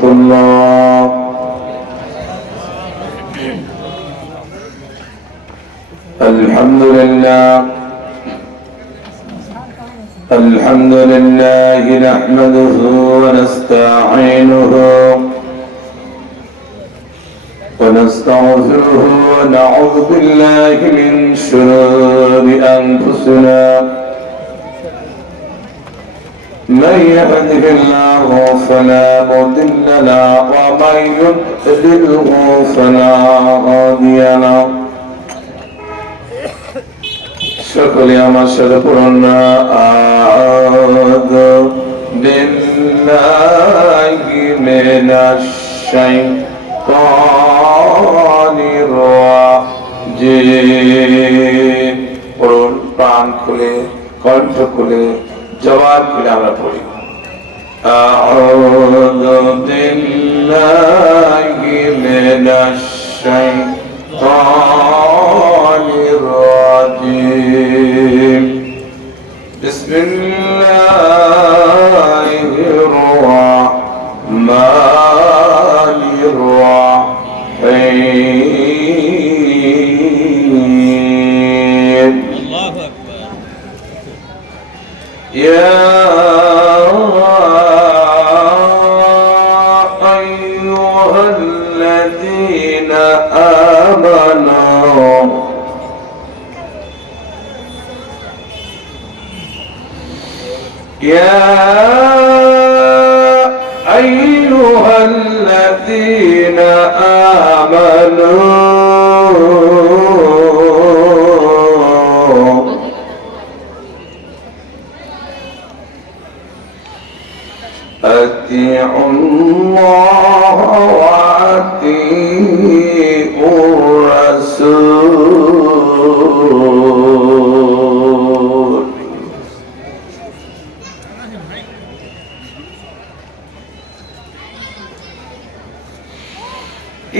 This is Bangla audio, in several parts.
ورحمة الله. الحمد لله نحمده ونستعينه ونستغفره ونعوذ بالله من شرور أنفسنا. من يهده الله فلا مضل له ومن يضلله فلا هادي له. সকলে আমার সাথে পড়ুন না আউযু বিল্লাহি মিনাশ শাইতানির রাজিম। পড়ুন, প্রাণ খুলে, কণ্ঠ খুলে, জবান খুলে আমরা পড়ি। আউযু বিল্লাহি মিনাশ শাইতানির রাজিম। বিসমিল্লাহির রাহমানির রাহিম। আল্লাহু আকবার। ইয়া আইয়ুহাল্লাযীনা আমানু يا أيها الذين آمنوا أطيعوا الله وأطيعوا الرسول.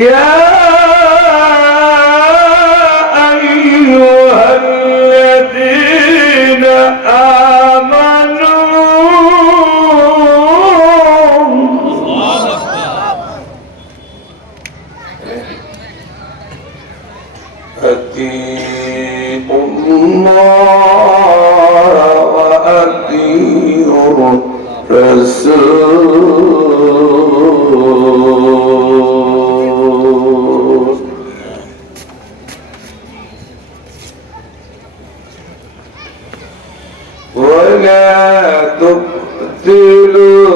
يا أيها الذين آمنوا أطيعوا الله وأطيعوا الرسول. ولا تبطلوا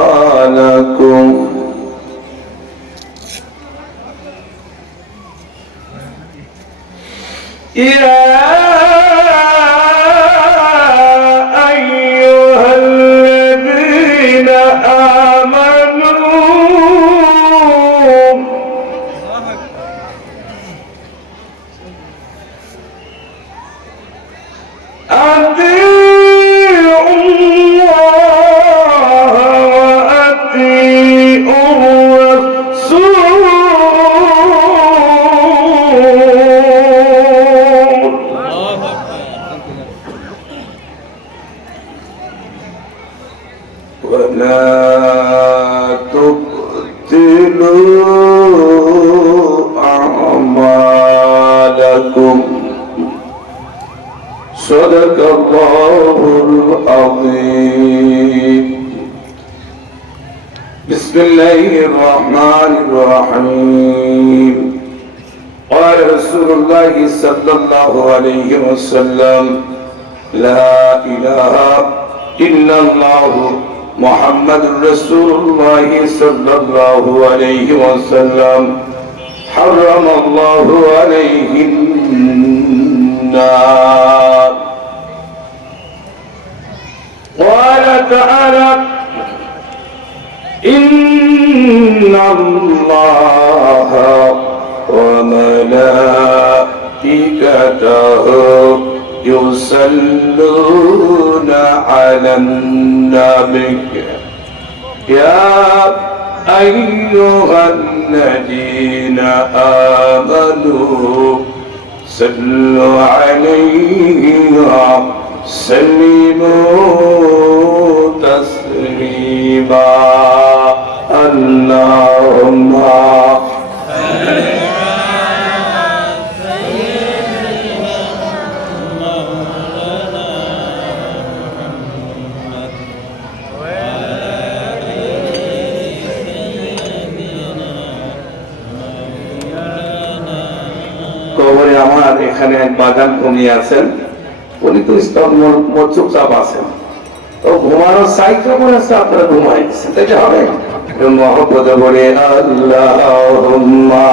أعمالكم. يا أيها الذين آمنوا أطيعوا الله وأطيعوا الرسول. ولا تبطلوا أعمالكم. صدق الله العظيم. بسم الله الرحمن الرحيم. قال رسول الله صلى الله عليه وسلم لا إله إلا الله محمد رسول الله صلى الله عليه وسلم حرم الله عليه النار. قال تعالى إن الله وملائكته يصلون على النبي يا أيها الذين آمنوا صلوا عليه سلموا تسليما اللهم কবরে আমার এখানে এক বাগান ঘুমিয়ে আছেন, উনি তো চুপচাপ আছেন, তো ঘুমানোর সাইকেল মনে হচ্ছে আপনারা ঘুমাই দিচ্ছেন, তাই হবে মহব্বতে বলে আল্লাহুম্মা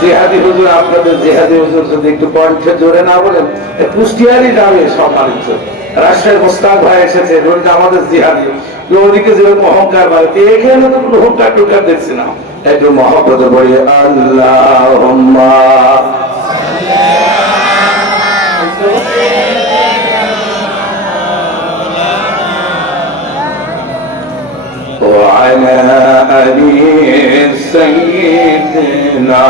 জিহাদি হুজুর, আপনাদের জিহাদি হুজুর যদি একটু কণ্ঠে জোরে না বলেন, কুষ্টিয়ারই যাবে সম্মানিত। রাজশাহীর মোস্তাক ভাই এসেছে, আমাদের জিহাদি, ওদিকে যেরকম অহংকার বাড়িতে, এখানে তো কোনো অহংকার টুকার দেখছি না। একটু মহব্বতে বলি আল্লাহুম্মা وعلى آل سيدنا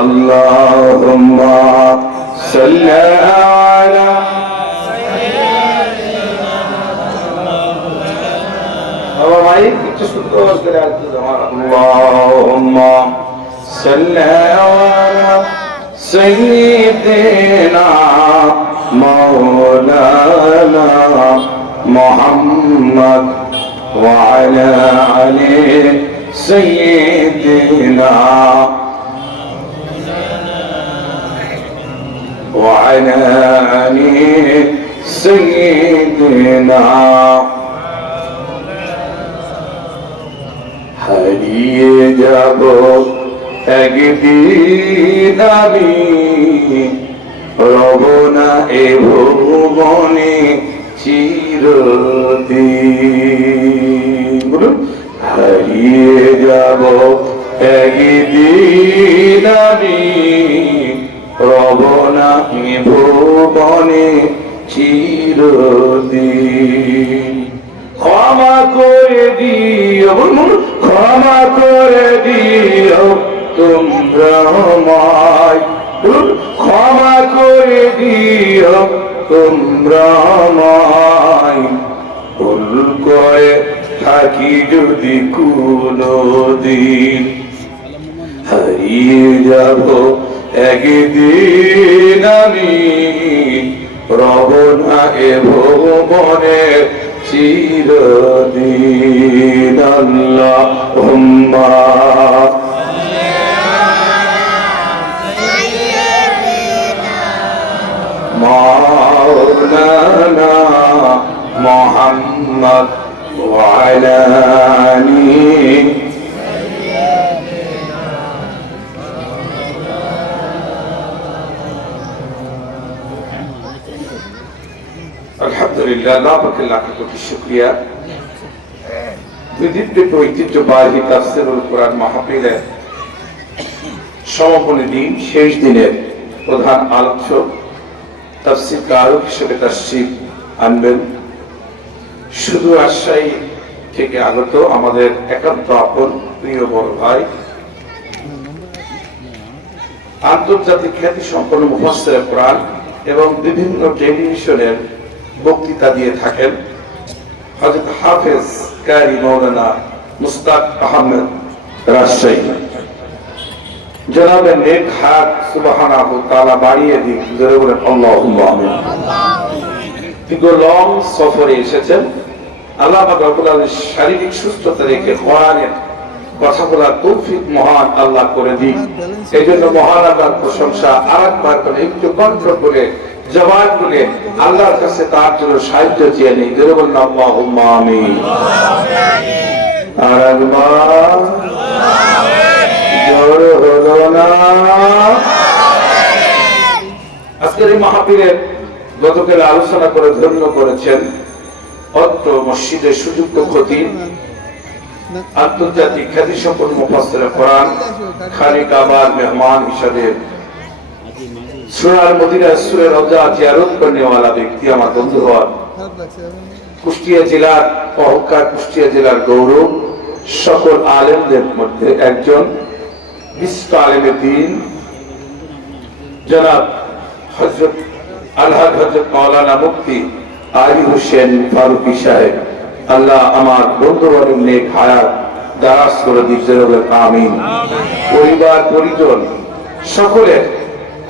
اللهم صل على اللهم صل على سيدنا مولانا محمد وعلى آل سيدنا وعلى آل سيدنا হারিয়ে যাব একদিন আমি, রব না এ ভুবনে চিরদিন। হারিয়ে যাব একদিন আমি, রব না এ ভুবনে চিরদিন। ক্ষমা করে দিও, ক্ষমা করে দিও তোমরা আমায়, ক্ষমা করে দিও তোমরা আমায়। ভুল করে থাকি যদি কোনদিন, হারিয়ে যাব একদিন আমি, রব না এ ভুবনে চিরদিন। আল্লাহুম্মা মাওলানা মুহাম্মদ ওয়া আলা আলিহি আলহামদুলিল্লাহ। আল্লাহ পাকের লাখ কোটি শুকরিয়া। বিদিত ঐতিহ্যবাহী তাফসীরুল কোরআন মাহফিলের সমাপনী দিন, শেষ দিনের প্রধান আলোচক তাফসীর কারক হিসেবে তাশরীফ আনবেন শুধু রাজশাহী থেকে আগত আমাদের একান্ত আপন প্রিয় বড় ভাই, আন্তর্জাতিক খ্যাতি সম্পন্ন মুফাসসিরে কোরআন এবং বিভিন্ন টেলিভিশনের বক্তৃতা দিয়ে থাকেন হযরত হাফেজ কারি মাওলানা মুস্তাক আহমেদ রাজশাহী। জনাবের নেক হাত সুবহানাহু তাআলা বাড়িয়ে দিন, জোরে বলেন আল্লাহুম্মা আমিন। দীর্ঘ লং সফরে এসেছেন, আল্লাহ পাক রব্বুল আলামিন শারীরিক সুস্থতা রেখে কোরআনের কথা বলার তৌফিক মহান আল্লাহ করে দিন। এই জন্য মহান আল্লাহর প্রশংসা আরেকবার করে একটু কণ্ঠ করে জবান করে আল্লাহর কাছে তার জন্য সাহায্য চেয়ে নেই, জোরে বলেন আল্লাহুম্মা আমিন। আর একবার জোরে হলো না। আজকের এই মাহফিলের গতকাল আলোচনা করে ধন্য করেছেন অত্র মসজিদের সুযোগ্য খতিব, আন্তর্জাতিক খ্যাতি সম্পন্ন মুফাসসিরে কোরআন, খানিকাবার মেহমান হিসেবে সোনার মদিনার সূরা রওজা জিয়ারত করনেওয়ালা ব্যক্তি, আমার বন্ধু হওয়ার কুষ্টিয়া জেলার অহংকার, কুষ্টিয়া জেলার গৌরব, সকল আলেমদের মধ্যে একজন বিশিষ্ট আলেমের দিন জনাব হযরত আলহাজ হযরত মাওলানা মুফতি আলী হোসেন ফারুকী সাহেব, আল্লাহ আমার বন্ধুবর্গের নেক হায়াত দারাজ করে দিতে বলেন আমিন। পরিবার পরিজন সকলের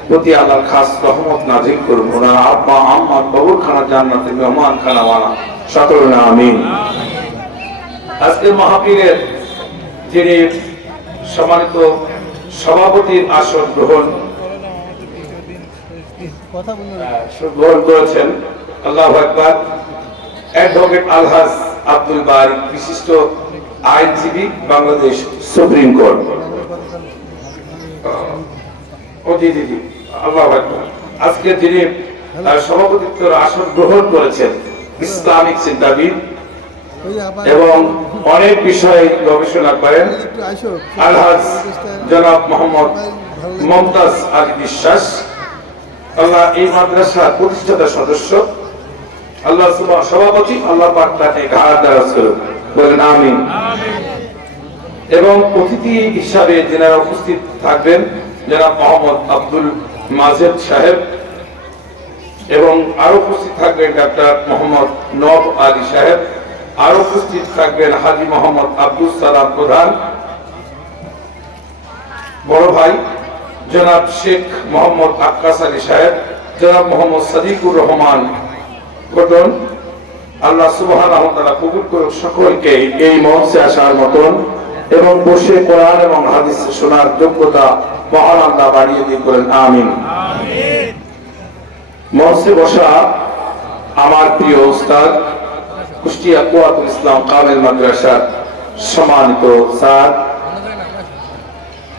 প্রতি আল্লাহর খাস রহমত নাজিল করুন। ওনার আব্বা আম্মা কবরখানা জান্নাতের মেহমান খানা ওয়ালা সকলে না আমিন। আজকে মাহফিলের যিনি সম্মানিত সভাপতির আসন গ্রহণ করেছেন, আল্লাহু আকবার, অ্যাডভোকেট আলহাজ আব্দুল বারী, বিশিষ্ট আইনজীবী, বাংলাদেশ সুপ্রিম কোর্ট। আল্লাহু আকবার। আজকে যিনি সভাপতিত্বের আসন গ্রহণ করেছেন, ইসলামিক চিন্তাবিদ এবং অনেক বিষয়ে গবেষণা করেন, আলহাজ জনাব মোহাম্মদ মমতাজ আলী বিশ্বাস, আল্লাহ এই মাদ্রাসার প্রতিষ্ঠাতা সদস্য, আল্লাহ সভাপতি, আল্লাহ পাক তাকে ঘাড় দারাজ করুন, বলেন আমিন। এবং অতিথি হিসাবে যারা উপস্থিত থাকবেন জনাব মোহাম্মদ আব্দুল মাজেদ সাহেব, এবং আরো উপস্থিত থাকবেন ডাক্তার মোহাম্মদ নব আলী সাহেব, আরো উপস্থিত থাকবেন হাজী মোহাম্মদ আব্দুল সালাম প্রধান, বড় ভাই জনাব শেখ মোহাম্মদ আক্কাস আলী সাহেব, জনাব মোহাম্মদ সাদিকুর রহমান গঠন। আল্লাহ সুবহানাহু ওয়া তাআলা কবুল করুন সকলকে এই মঞ্চে আসার মতন এবং বসে কোরআন এবং হাদিস শোনার যোগ্যতা মহান আল্লাহ বাড়িয়ে দিন, করেন আমিন। মঞ্চে বসা আমার প্রিয় উস্তাদ, কুষ্টিয়া কুয়াতুল ইসলাম কামিল মাদ্রাসার সম্মানিত স্যার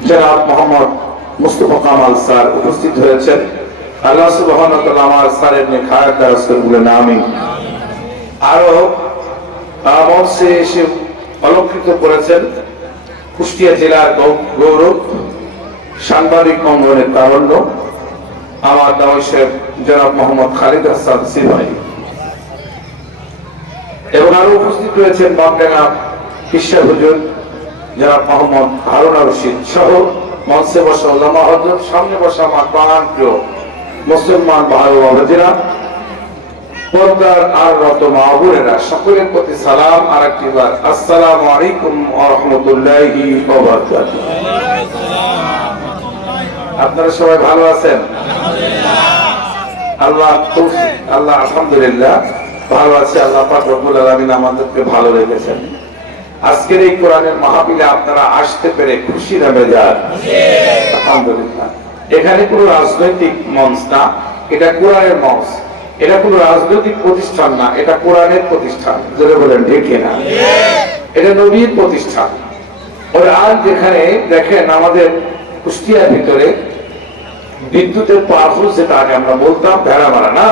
জনাব মোহাম্মদ মুস্তাফা কামাল স্যার উপস্থিত হয়েছেন। আল্লাহ সুবহানাহু ওয়া তাআলা আমার স্যারের নেক হায়াত দারাজ করুন, বলেন আমিন। আরো মঞ্চে এসে অলঙ্কৃত করেছেন কুষ্টিয়া জেলার গৌরব, সাংবাদিক অঙ্গনের তারণ্য, আমার দাওয়াই সাহেব জনাব মোহাম্মদ খালিদ হাসান সিপাহী, এবং আরো উপস্থিত রয়েছেন বামডাঙ্গা ঈশ্বর হুজুর জনাব মোহাম্মদ হারুন রশিদ সহ মঞ্চে বসা ওলামা হযরত, সামনে বসা আমার প্রাণ প্রিয় মুসলমান ভাই ও বোনেরা, পর্দার আর রত মা বোনেরা, সকলের প্রতি সালাম। আর একটিবার আসসালামু আলাইকুম ওয়া রাহমাতুল্লাহি ওয়া বারাকাতুহু। আপনারা সবাই ভালো আছেন? আল্লাহ আলহামদুলিল্লাহ ভালো আছে। আল্লাহ পাক রব্বুল আলামিন আমাদেরকে ভালো রেখেছেন। আজকের এই কোরআনের মাহফিলে আপনারা আসতে পেরে খুশি না বেজার? আলহামদুলিল্লাহ। এখানে কোনো রাজনৈতিক মঞ্চ না, এটা কোরআনের মঞ্চ। এটা কোনো রাজনৈতিক প্রতিষ্ঠান না, এটা কোরআনের প্রতিষ্ঠান। জোরে বলেন ঠিক কিনা? এটা নবীর প্রতিষ্ঠান। কোরআন যেখানে দেখেন আমাদের কুষ্টিয়ার ভিতরে বিদ্যুতের পাওয়ার, যেটা আগে আমরা বলতাম ভেড়া মারা না,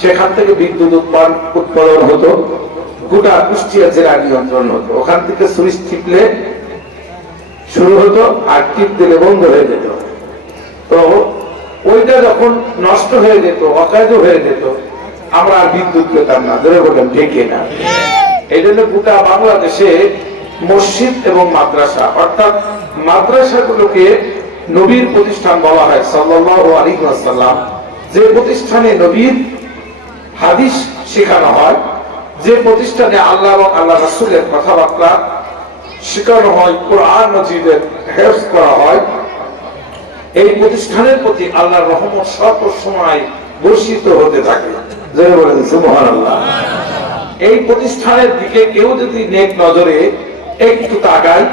সেখান থেকে বিদ্যুৎ উৎপাদন হতো, গোটা কুষ্টিয়া জেলা নিয়ন্ত্রণ হতো। ওখান থেকে সুইচ টিপলে শুরু হতো আর টিপ দিলে বন্ধ হয়ে যেত। তো ওইটা যখন নষ্ট হয়ে যেত, অকাজ হয়ে যেত, আমরা আর বিদ্যুৎ পেতাম না। ধরে বললাম ঠিক না? এই জন্য গোটা বাংলাদেশে মসজিদ এবং মাদ্রাসা, অর্থাৎ মাদ্রাসাগুলোকে নবীর প্রতিষ্ঠান বলা হয় সাল্লাল্লাহু আলাইহি ওয়াসাল্লাম। যে প্রতিষ্ঠানে নবীর হাদিস শেখানো হয়, যে প্রতিষ্ঠানে আল্লাহ এবং আল্লাহ রাসূলের কথাবার্তা শেখানো হয়, কোরআন মাজিদের হেফজ করা হয়, এই প্রতিষ্ঠানের প্রতি আল্লাহর রহমত সব সময় বর্ষিত হতে থাকে। জোরে বলেন সুবহানাল্লাহ। এই প্রতিষ্ঠানের দিকে কেউ যদি নেক নজরে একটু তাকায়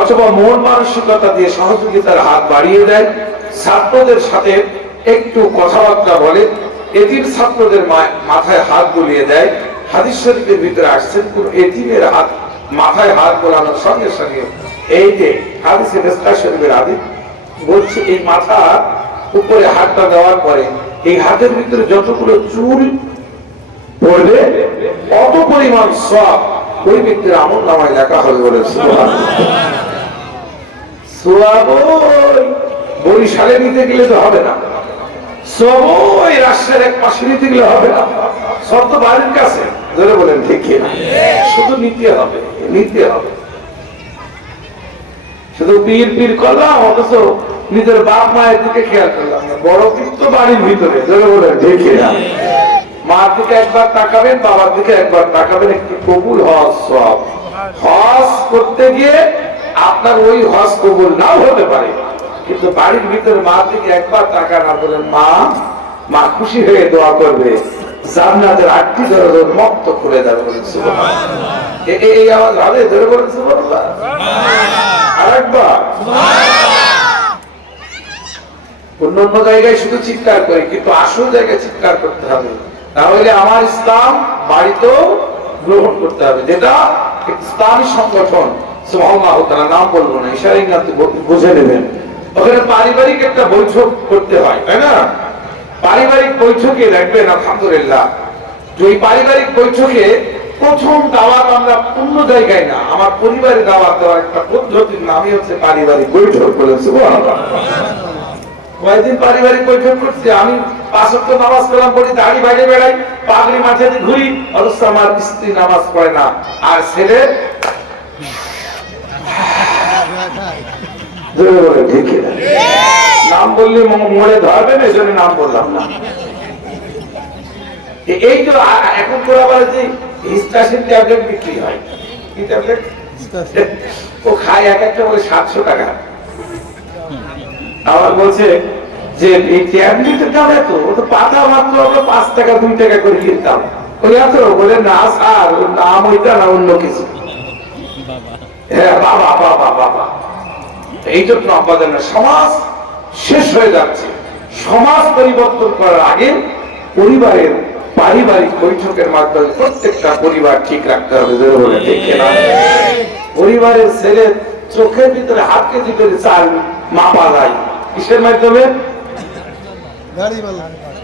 অথবা মন মানসিকতা দিয়ে সহযোগিতার হাত বাড়িয়ে দেয়, ছাত্রদের সাথে একটু কথাবার্তা বলে, এতিম ছাত্রদের মাথায় হাত বুলিয়ে দেয়। হাদিস শরীফের ভিতরে আসছেন কোন এতিমের হাত মাথায় হাত বোলানোর সঙ্গে সঙ্গে এই যে হাদিসে মিসকাত শরীফের হাদিস বলছে, এই মাথা উপরে হাতটা দেওয়ার পরে এই হাতের ভিতরে যতগুলো চুল পড়বে অত পরিমাণ সওয়াব ওই ব্যক্তির আমলনামায় লেখা হবে। বলে সওয়াব বরিশালে নিতে গেলে তো হবে না, সওয়াব ওই রাজশাহীর এক পাশে নিতে গেলে হবে না, সব তো বাড়ির কাছে। ধরে বলেন ঠিক কিনা? শুধু নিতে হবে, নিতে হবে। শুধু পীর পীর করলাম, অথচ নিজের বাপ মায়ের দিকে খেয়াল করলাম না। বড় কিন্তু বাড়ির ভিতরে দেখে না, মার দিকে একবার তাকাবেন, বাবার দিকে একবার তাকাবেন, একটু কবুল হজ সব। হজ করতে গিয়ে আপনার ওই হজ কবুল নাও হতে পারে, কিন্তু বাড়ির ভিতরে মার দিকে একবার তাকা না বলেন, মা মা খুশি হয়ে দোয়া করবে, জান্নাতের 8টি দরজা মুক্ত খুলে যাবে। বলেন সুবহানাল্লাহ। এই আওয়াজ হবে, ধরে বলেন সুবহানাল্লাহ। আরেকবার অন্য অন্য জায়গায় শুধু চিৎকার করি, কিন্তু আসল জায়গায় চিৎকার করতে হবে, তাহলে আমার ইসলাম বাড়িতেও গ্রহণ করতে হবে, যেটা ইসলামী সংগঠন। সুবহানাল্লাহ, তারা নাম বলবো না, ইশারায় না বুঝে নেবেন। ওখানে পারিবারিক একটা বৈঠক করতে হয়, তাই না? পারিবারিক বৈঠকে দেখবেন আলহামদুলিল্লাহ, ওই পারিবারিক বৈঠকে প্রথম দাওয়াত আমরা অন্য জায়গায় না, আমার পরিবারে দাওয়াত দেওয়ার একটা পদ্ধতির নামই হচ্ছে পারিবারিক বৈঠক। বলেন সুবহানাল্লাহ। কয়েকদিন পারিবারিক বৈঠক করছি, আমি 5 ওয়াক্ত নামাজ কালাম পড়ি, দাড়ি বাইরে বেড়াই, পাগড়ি মাথায় দিয়ে ঘুরি, অথচ আমার স্ত্রী নামাজ পড়ে না, আর ছেলে নাম বললে মরে ধরবে না, এই জন্য নাম বললাম না। এই তো এখন তোরা বলে যে হিস্টাসিন ট্যাবলেট বিক্রি হয়, কি ট্যাবলেট ও খায়, এক একটা বলে 700 টাকা। আবার বলছে যে এই ট্যাবলেটের দাম এত, ও তো পাতা মাত্র আমরা 5 টাকা 2 টাকা করে কিনতাম, ওই এত বলে না স্যার, ওর নাম ওইটা না, অন্য কিছু। হ্যাঁ বাবা বাবা বাবা, এই জন্য আপনাদের সমাজ শেষ হয়ে যাচ্ছে। সমাজ পরিবর্তন করার আগে পরিবারের পারিবারিক বৈঠকের মাধ্যমে প্রত্যেকটা পরিবার ঠিক রাখতে হবে। দেখে না, পরিবারের ছেলে চোখের ভিতরে হাত কেজি করে চাল মাপা যায় কিসের মাধ্যমে?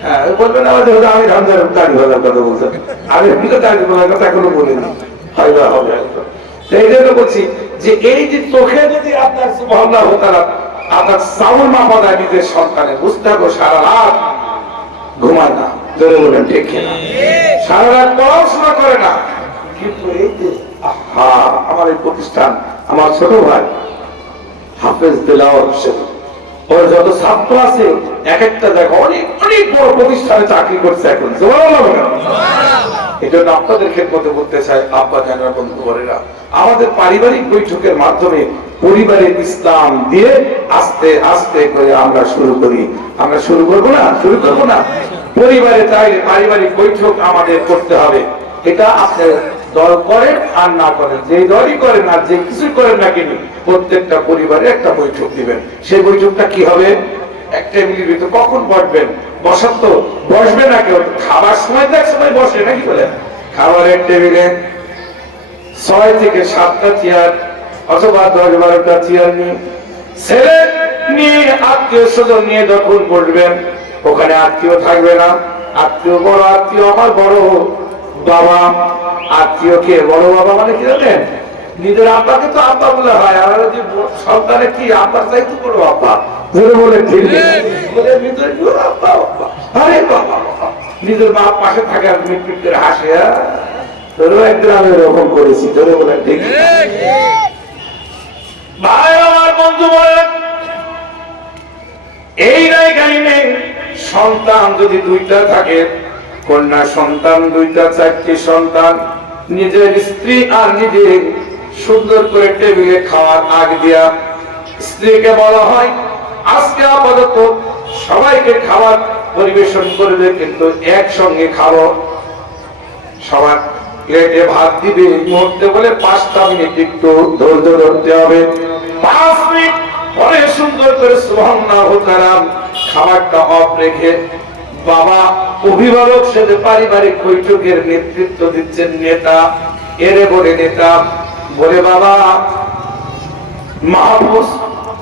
হ্যাঁ বলবেন আমাদের, আমি দাড়ি ভাজার কথা বলছেন, আমি দাড়ি ভাজার কথা এখনো বলিনি, হয়তো হবে। এই জন্য বলছি যে এই যে চোখে যদি আপনার সুবহানাল্লাহ তাআলা আপনার চাউল মাপা যায় নিজের সন্তানের, বুঝতে হবে সারা রাত ঘুমায় না, ধরে বলেন ঠিক না, সারা রাত পড়াশোনা করে না, কিন্তু এই যে আমার এই প্রতিষ্ঠান, আমার ছোট ভাই হাফেজ দেলাওয়ার হোসেন, ওর যত ছাত্র আছে এক একটা জায়গা অনেক অনেক বড় প্রতিষ্ঠানে চাকরি করছে এখন। এই জন্য আপনাদের খেদমতে বলতে চাই, আব্বা জানরা বন্ধু করেরা, আমাদের পারিবারিক বৈঠকের মাধ্যমে পরিবারের ইসলাম দিয়ে আস্তে আস্তে করে আমরা শুরু করি। আমরা শুরু করবো না পরিবারে, তাই পারিবারিক বৈঠক আমাদের করতে হবে। এটা আপনি দল করেন আর না করেন, যে দলই করেন আর যে কিছু করেন না কিন্তু প্রত্যেকটা পরিবারে একটা বৈঠক দিবেন। সেই বৈঠকটা কি হবে? এক টেবিলের ভিতরে কখন বসবেন? বসার তো বসবে না কেউ, খাবার সময় তো এক সময় বসে নাকি বলে, খাবারের টেবিলে 6 থেকে 7টা চেয়ার অথবা 10-12টা চেয়ার নিয়ে ছেলে নিয়ে আত্মীয় স্বজন নিয়ে যখন বসবেন, ওখানে আত্মীয় থাকবে না। আত্মীয় বড় আত্মীয় আমার বড় বাবা, আত্মীয়কে বড় বাবা মানে কি জানেন? নিজের আব্বাকে তো আব্বা বলে হয়, আর যে সন্তানের কি আব্বার চাইতে বড় আব্বা, বলে ঠিক নিজের বাপ পাশে থাকে আর মিটমিট করে হাসে, একদিন আমি এরকম করেছি, ধরে বলে ঠিক। ভাই আমার বন্ধু বলে এই জায়গায় নেই, সন্তান যদি 2টা থাকে, কন্যা সন্তান 2টা 4টি সন্তান, নিজের স্ত্রী আর নিজে সুন্দর করে টেবিলে খাওয়ার আগ দিয়া স্ত্রীকে বলা হয় আজকে আপাতত সবাইকে খাবার পরিবেশন করবে, কিন্তু একসঙ্গে খাবো, সবার প্লেটে ভাত দিবে, এই মুহূর্তে বলে 5টা মিনিট একটু ধৈর্য ধরতে হবে। 5 মিনিট পরে সুন্দর করে সুবহানাল্লাহ তাআলা খাবারটা অফ রেখে বাবা অভিভাবক সাথে পারিবারিক বৈঠকের নেতৃত্ব দিচ্ছেন নেতা, এরে বলে নেতা বলে, বাবা মাহফুজ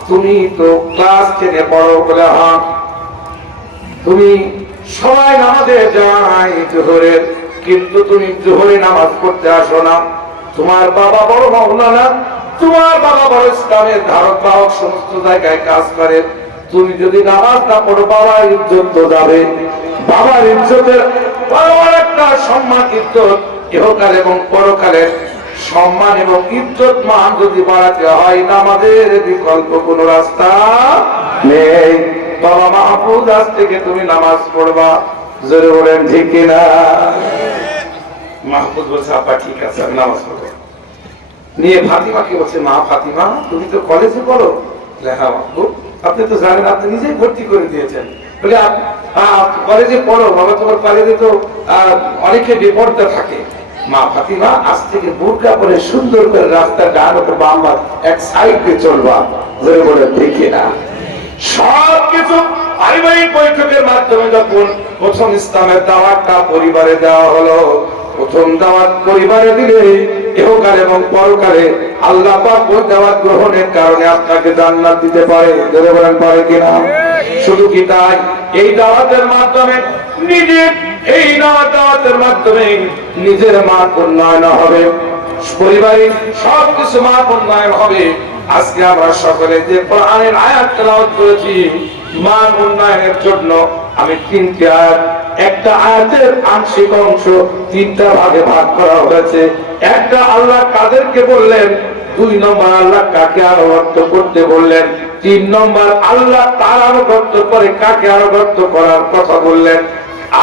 তুমি তো ক্লাস 10-এ পড়ো, বলে হ্যাঁ। তুমি সবাই নামাজে যাই জোহরের, কিন্তু তুমি জোহরে নামাজ পড়তে আসো না। তোমার বাবা বড় মাওলানা, তোমার বাবা বড় ইসলামের ধারক বাহক, সমস্ত জায়গায় কাজ করে, তুমি যদি নামাজ না পড়ো বাবার ইজ্জত তো যাবে। বাবার ইজ্জতের বড় একটা সম্মান, ইজ্জত ইহকাল এবং পরকালের সম্মান এবং ইজ্জত মান যদি বাড়াতে হয় নামাজের বিকল্প কোনো রাস্তা নেই। বাবা মাহফুজ, আজ থেকে তুমি নামাজ পড়বা, জোরে বলেন ঠিক কিনা? মাহফুজ বলছে আপা ঠিক আছে আমি নামাজ পড়বো। নিয়ে ফাতিমাকে বলছে মা ফাতিমা তুমি তো কলেজে পড়ো? হ্যাঁ মাহফুজ, আপনি তো জানেন আপনি নিজেই ভর্তি করে দিয়েছেন। বলে কলেজে পড়ো বাবা, তোমার কলেজে তো অনেকে বেপরদা থাকে। মা ফাতিমা আজ থেকে বোরকা পরে সুন্দর করে রাস্তা ডান ও বাম এক সাইড দিয়ে চলবা, জোরে বলে দেখি না। সবকিছু পারিবারিক বৈঠকের মাধ্যমে যখন প্রথম ইসলামের দাওয়াতটা পরিবারে দেওয়া হলো, প্রথম দাওয়াত পরিবারে দিলে ইহকালে এবং পরকালে আল্লাহ পাক ওই দাওয়াত গ্রহণের কারণে আপনাকে জান্নাত দিতে পারে, জোরে বলেন পারে কিনা? শুধু কি তাই, এই দাওয়াতের মাধ্যমে দাওয়াতের মাধ্যমে নিজের মান উন্নয়ন হবে, পরিবারের সবকিছু মান উন্নয়ন হবে। আজকে আমরা সকলে যে কোরআনের আয়াত তেলাওয়াত করেছি মান উন্নয়নের জন্য, আমি 3টি আয়াত, একটা আয়াতের আংশিক অংশ 3টা ভাগে ভাগ করা হয়েছে। একটা আল্লাহ কাদেরকে বললেন, 2 নম্বর আল্লাহ কাকে আনুগত্য করতে বললেন, 3 নম্বর আল্লাহ তার আনুগত্য করে কাকে আনুগত্য করার কথা বললেন।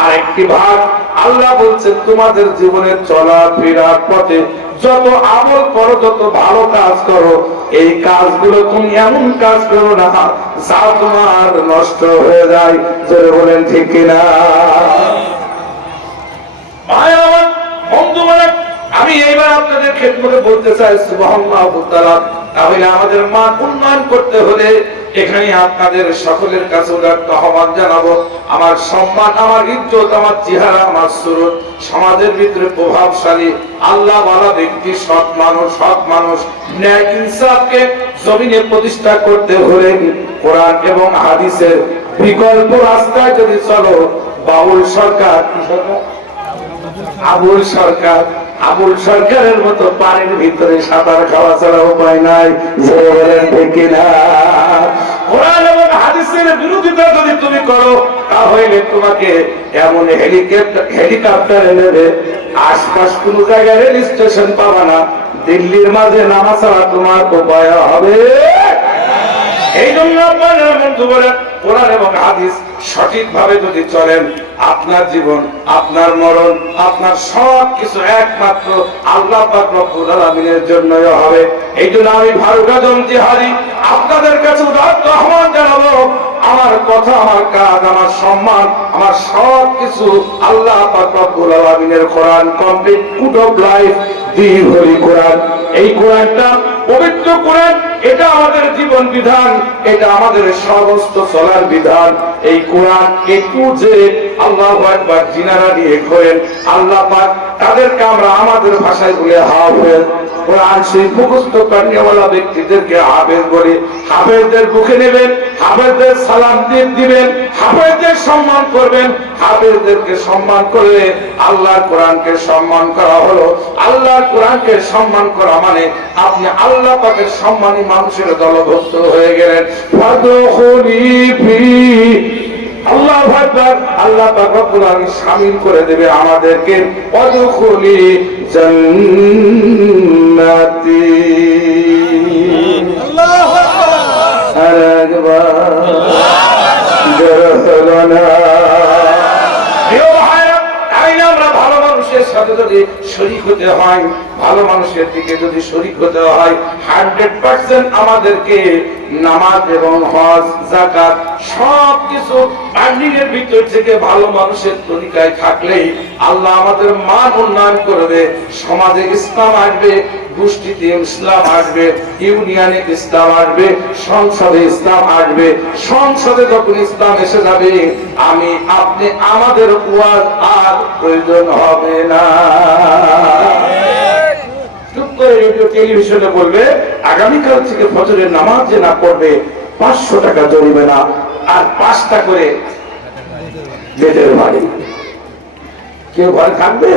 আর একটি ভাগ আল্লাহ বলছেন তোমাদের জীবনের চলাফেরার পথে যত আমল করো, যত ভালো কাজ করো, এই কাজগুলো তুমি এমন কাজ করো না যা তোমার নষ্ট হয়ে যায়, জোরে বলেন ঠিক কিনা? বন্ধুরা, আমি এইবার আপনাদের ক্ষেত্রে বলতে চাই সুবহানাল্লাহ তাআলা, তাহলে আমাদের মান উন্নয়ন করতে হলে এখানে আপনাদের সকলের কাছে উদাত্ত আহ্বান জানাবো, আমার সম্মান, আমার ইজ্জত, আমার চেহারা, আমার সুরত সমাজের ভিতরে প্রভাবশালী আল্লাহ ওয়ালা ব্যক্তি, সৎ মানুষ ন্যায় ইনসাফকে জমিনে প্রতিষ্ঠা করতে হলে কোরআন এবং হাদিসের বিকল্প রাস্তায় যদি চলো, আবুল সরকারের মতো পানির ভিতরে সাঁতার খাওয়া ছাড়া উপায় নাই, ঠিক না? কোরআন এবং হাদিসের বিরোধিতা যদি তুমি করো, তাহলে তোমাকে এমন হেলিকপ্টারে নেবে, আশপাশ কোন জায়গায় রেল স্টেশন পাবা না, দিল্লির মাঝে নামা ছাড়া তোমার উপায় হবে। এই জন্য আপনার বন্ধু বলে কোরআন এবং হাদিস সঠিক ভাবে যদি চলেন, আপনার জীবন, আপনার মরণ, আপনার সব কিছু একমাত্র আল্লাহ পাক রব্বুল আলামিনের জন্যই হবে। এই জন্য আমি ফারুক আজম জিহাদি আপনাদের কাছে উদাত্ত আহ্বান জানাবো, আমার কথা, আমার কাজ, আমার সম্মান, আমার সব কিছু আল্লাহ পাক রব্বুল আলামিনের কোরআন, কমপ্লিট কোড অফ লাইফ, দি হোলি কোরআন। এই কোরআনটা পবিত্র কোরআন, এটা আমাদের জীবন বিধান, এটা আমাদের সমস্ত চলার বিধান। এই কোরআন একটু যে আল্লাহু আকবার যিনারা নিয়ে করেন, আল্লাহ পাক তাদেরকে আমরা আমাদের ভাষায় বলে হাফেজ। কোরআন শরীফ মুখস্থ করেওয়ালা ব্যক্তিদেরকে হাফেজ বলে। হাফেজদের বুকে নেবেন, হাফেজদের সালাম দিবেন, হাফেজদের সম্মান করবেন। হাফেজদেরকে সম্মান করলে আল্লাহর কোরআনকে সম্মান করা হলো। আল্লাহর কোরআনকে সম্মান করা মানে আপনি আল্লাহ পাকের সম্মানী মানুষের দলভুক্ত হয়ে গেলেন। আল্লাহু আকবার, আল্লাহ পাক রব্বুল আলামিন শামিল করে দেবে আমাদেরকে। ওয়াদখুলি জান্নাতি, আল্লাহু আকবার, ভালো মানুষের সাথে যদি শরীক হতে হয়, ভালো মানুষের দিকে যদি শরীক হতে হয়, 100% আমাদেরকে নামাজ এবং হজ, যাকাত সবকিছু বান্ডিলের ভিতর থেকে ভালো মানুষের তরিকায় থাকলেই আল্লাহ আমাদের মান উন্নয়ন করবে। সমাজে ইসলাম আসবে, গোষ্ঠীতে ইসলাম আসবে, ইউনিয়নে ইসলাম আসবে, সংসদে ইসলাম আসবে। সংসদে যখন ইসলাম এসে যাবে, আমি আপনি আমাদের ওয়াজ আর প্রয়োজন হবে না। রেডিও টেলিভিশনে বলবে আগামীকাল থেকে ফজরের নামাজ যে না পড়বে 500 টাকা জরিমানা আর 5টা করে বেদের বাড়ি। কেউ ঘরে থাকবে?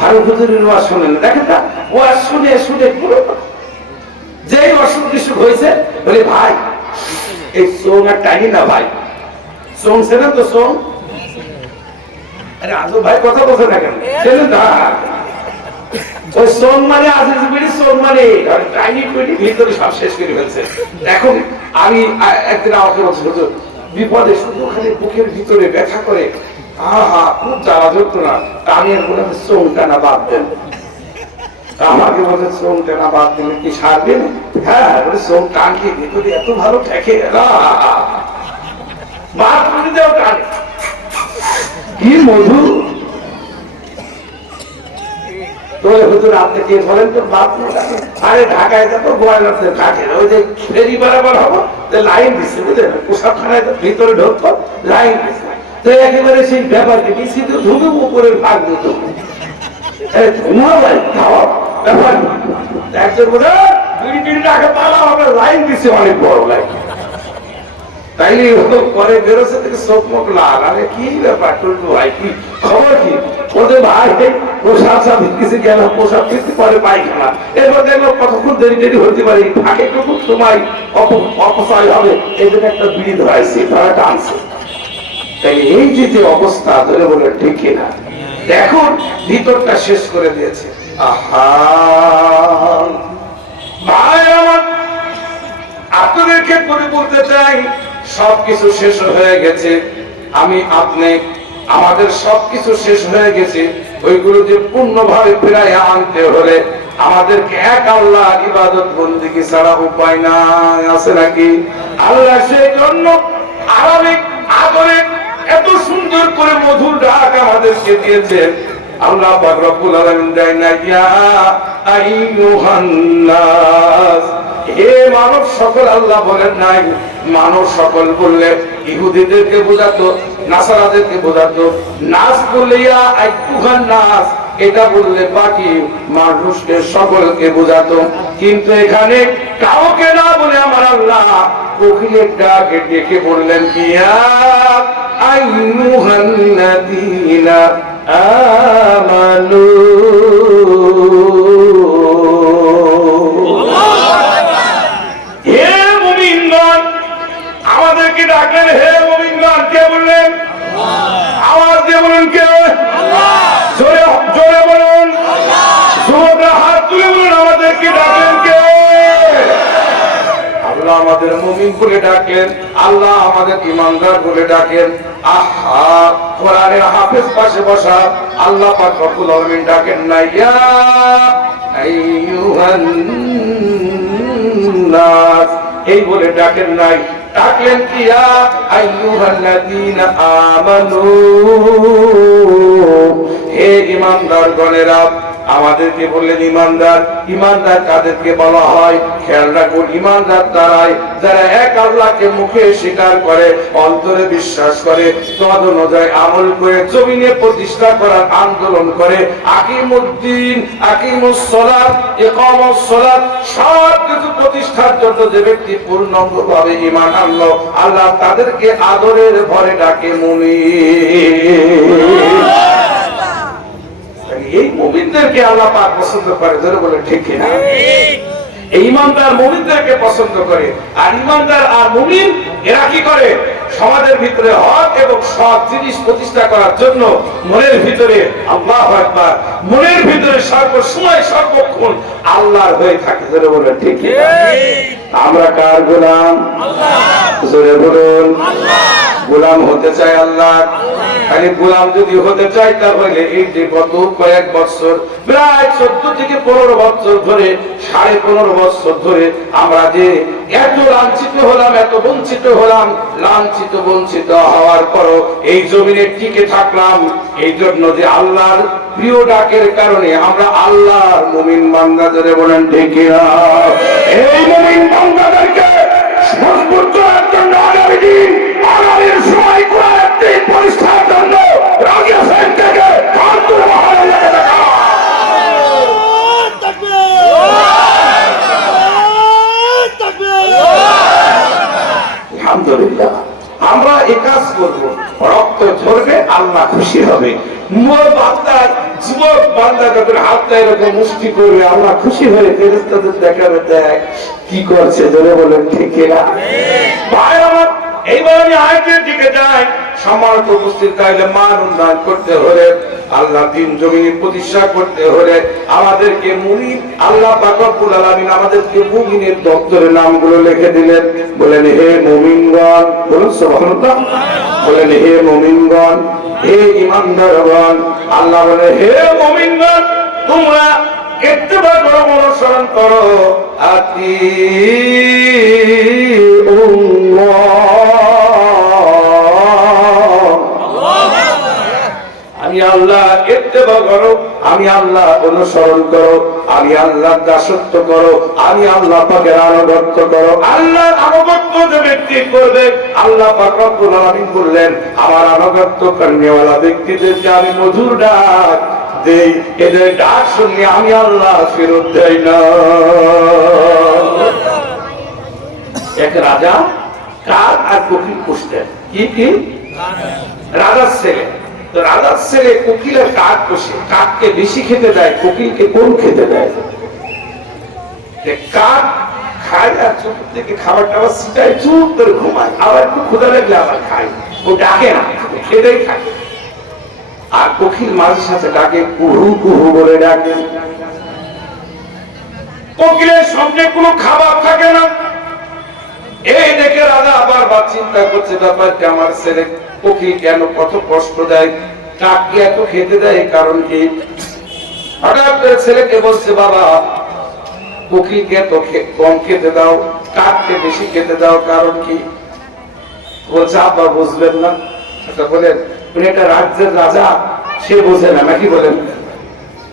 ভালো হুজুরের ওয়াজ শুনেন, দেখেন না, ওয়াজ শুনে শুনে পুরো যেই অসুখ বিসুখ হয়েছে বলে ভাই এই সোং আর টাইনি না ভাই, সোং ছিলেন তো সোং। আরে আজও ভাই কথা বলছে না কেন? ওই সোন মানে আজিজ বিড়ি সোন মানে টাইনি টুইনি ভিতরে সব শেষ করে ফেলছে। এখন আমি একদিন আমাকে বলছিল বিপদে শুধু খালি বুকের ভিতরে ব্যথা করে, আহা খুব জ্বালা যন্ত্রণা। আমি আর বলে সোনটা না বাদ দেন। আমাকে বলে সোনটা না বাদ দিলে কি সারবেন? হ্যাঁ বলে সোন টানকে ভিতরে এত ভালো ঠেকে বাদ করে দেও টান, কি মধু। ঢাকায় যাবো ওই যে ফেরি বরাবর হবো লাইন দিচ্ছে বুঝলেন, পোশাকখানায় ভিতরে ঢুকবো লাইন দিচ্ছে তো একেবারে সেই ব্যাপারকে শুধু ধুবে উপরের ভাগ দিত ব্যাপার একজন বোঝা বিড়ি টিড়ি টাকা পালা হবে লাইন দিচ্ছে অনেক বড় লাইন। তাইলে পরে বেরোছে থেকে চোখ মুখ লাল, আরে কি ব্যাপার টুলটু ভাই কি খবর কি? ওদের ভাই প্রসাদ সব কিছু গেল, প্রসাদ ফিরতে পরে পায়খানা, এরপর দেখলো কতক্ষণ দেরি দেরি হতে পারে, ফাঁকে টুকু সময় অপচয় হবে, এই জন্য একটা বিড়ি ধরাইছে, ধরা টানছে। তাই এই যে অবস্থা ধরে বলে ঠিক কিনা দেখুন ভিতরটা শেষ করে দিয়েছে। আহা ভাই আমার আপনাদেরকে করে বলতে চাই সবকিছু শেষ হয়ে গেছে, আমি আপনি আমাদের সবকিছু শেষ হয়ে গেছে। ওইগুলো যে পূর্ণভাবে ফিরাইয়া আনতে হলে আমাদেরকে এক আল্লাহ ইবাদত বন্দেগী ছাড়া উপায় নাই, আছে নাকি? আল্লাহ সেই জন্য আরামিক আদরে এত সুন্দর করে মধুর ডাক আমাদেরকে দিয়েছেন। আল্লাহ পাক রব্বুল আলামিন দেয় না ইয়া আইয়ুহান নাস, হে মানব সকল। আল্লাহ বলেন নাই মানব সকল বললে ইহুদিদেরকে বোঝাতো, নাসারাদেরকে বোঝাতো। নাস বললে ইয়া আইয়ুহান নাস, এটা বললে বাকি মানুষকে সকলকে বোঝাতো। কিন্তু এখানে কাউকে না বলে আমার আল্লাহ কোকিলের ডাকে ডেকে বললেন ইয়া আইয়ুহাল্লাযীনা আমানু, হে মুমিনগণ। আমাদেরকে ডাকলেন হে মুমিনগণ, কে বললেন? আওয়াজ দিয়ে বলুন কে? জোরে জোরে বলুন, যুবকরা হাত তুলে বলুন আমাদেরকে ডাকলেন কে? আল্লাহ আমাদের মুমিন বলে ডাকেন, আল্লাহ আমাদের ইমানদার বলে ডাকেন। আহা কোরআনের হাফেজ পাশে বসা আল্লাহ পাক রব্বুল আলামিন ডাকেন না ইয়া আইয়ুহান নাস, এই বলে ডাকেন নাই, ডাকলেন কি ইয়া আইয়ুহাল্লাযীনা আমানু, হে ঈমানদার গণেরা। আমাদেরকে বললেন ইমানদার। ইমানদার কাদেরকে বলা হয়? খেয়াল রাখুন, ইমানদার তারাই যারা এক আল্লাহকে মুখে স্বীকার করে, অন্তরে বিশ্বাস করে, তদ অনুযায়ী আমল করে, জমিনে প্রতিষ্ঠা করার আন্দোলন করে, আকিমুদ্দিন, আকিমুস সালাত, ইকামুস সালাত সব কিছু প্রতিষ্ঠার জন্য যে ব্যক্তি পূর্ণাঙ্গভাবে ঈমান আনলো, আল্লাহ তাদেরকে আদরের ভরে ডাকে মুমিন। এই মুমিনদেরকে আল্লাহ পাক পছন্দ করে, ধরে বলে ঠিক কিনা? এই ঈমানদার মুমিনদেরকে পছন্দ করে। আর ঈমানদার আর মুমিন এরা কি করে? সমাজের ভিতরে হক এবং সৎ জিনিস প্রতিষ্ঠা করার জন্য মনের ভিতরে আল্লাহু আকবার, মনের ভিতরে সর্বসময় সর্বক্ষণ আল্লাহর হয়ে থাকে, ধরে বলে ঠিক কিনা? আমরা কার গোলাম? আল্লাহ। জোরে বলুন আল্লাহ। গোলাম হতে চাই আল্লাহ। খালি গোলাম যদি হতে চাই তাহলে এই যে গত কয়েক বছর, প্রায় 14 থেকে 15 বছর ধরে, 15.5 বছর ধরে আমরা যে এত লাঞ্ছিত হলাম, এত বঞ্চিত হলাম, লাঞ্ছিত বঞ্চিত হওয়ার পরও এই জমিনে টিকে থাকলাম এই জন্য যে আল্লাহর প্রিয় ডাকের কারণে। আমরা আল্লাহর মুমিন বান্দা, ধরে বলেন ঠিক কিনা? এই মুমিন বান্দাদেরকে মজবুত করার জন্য আগামী দিন, আগামীর সময় কোরআনের দিন প্রতিষ্ঠার জন্য রাজি আছেন থেকে আলহামদুলিল্লাহ আমরা এই কাজ করবো, রক্ত ঝরবে, আল্লাহ খুশি হবে। যুবক বান্দা যখন হাতটা এরকম মুষ্টি করবে, আল্লাহ খুশি হয়ে ফেরেশতাদের দেখাবে, দেখ কি করছে, ধরে বলেন ঠিক কিনা? ভাই আমার এইবার আমি আয়াতের দিকে যাই। সম্মানিত উপস্থিত, তাইলে মান উন্নয়ন করতে হলে আল্লাহ দিন জমিনে প্রতিষ্ঠা করতে হলে আমাদেরকে মুমিন, আল্লাহ পাক রব্বুল আলামিন আমাদেরকে মুমিনের দপ্তরে নামগুলো লিখে দিলেন। বলেন হে মুমিনগণ, বলুন সুবহানাল্লাহ, বলেন হে মুমিনগণ, হে ঈমানদারগণ। আল্লাহ বলে হে মুমিনগণ, তোমরা ইত্তেবা করো, অনুসরণ করো। আমি আল্লাহ ইত্তেবা করো, আমি আল্লাহ অনুসরণ করো, আমি আল্লাহর দাসত্ব করো, আমি আল্লাহ পাকের আনুগত্য করো। আল্লাহর আনুগত্য যে ব্যক্তি করবে, আল্লাহ পাক রব্বুল আলামিন বললেন আমার আনুগত্য করনেওয়ালা ব্যক্তিদেরকে আমি মধুর ডাক দেই, এদের ডাক শুনে আমি আল্লাহ ফেরত দেই না। এক রাজা কাক আর কোকিল পুষতেন। কি রাজার ছেলে, তো রাজার ছেলে কোকিলের কাক পোষে। কাককে বেশি খেতে দেয়, কোকিলকে কম খেতে দেয়। কাক খায় আর চুপ থেকে খাবার টাবার ছিটায়, চুপ করে ঘুমায়, আবার একটু ক্ষুধা লাগলে আবার খায়। ও ডাকে না, খেতেই খায়। আর কোকিল মাঝে সাথে ডাকে, কুহু কুহু বলে ডাকে। কোকিলের সামনে কোনো খাবার থাকে না। এই দেখে রাজা আবার চিন্তা করছে, ব্যাপারটা আমার ছেলে কোকিল কেন কত কষ্ট দেয়, কাককে এত খেতে দেয়, কারণ কি? হঠাৎ করে ছেলেকে বলছে, বাবা কোকিলকে এত কম খেতে দাও, কাককে বেশি খেতে দাও, কারণ কি? বলছে আব্বা বুঝবেন না। বলেন উনি একটা রাজ্যের রাজা, সে বোঝে না নাকি? বলেন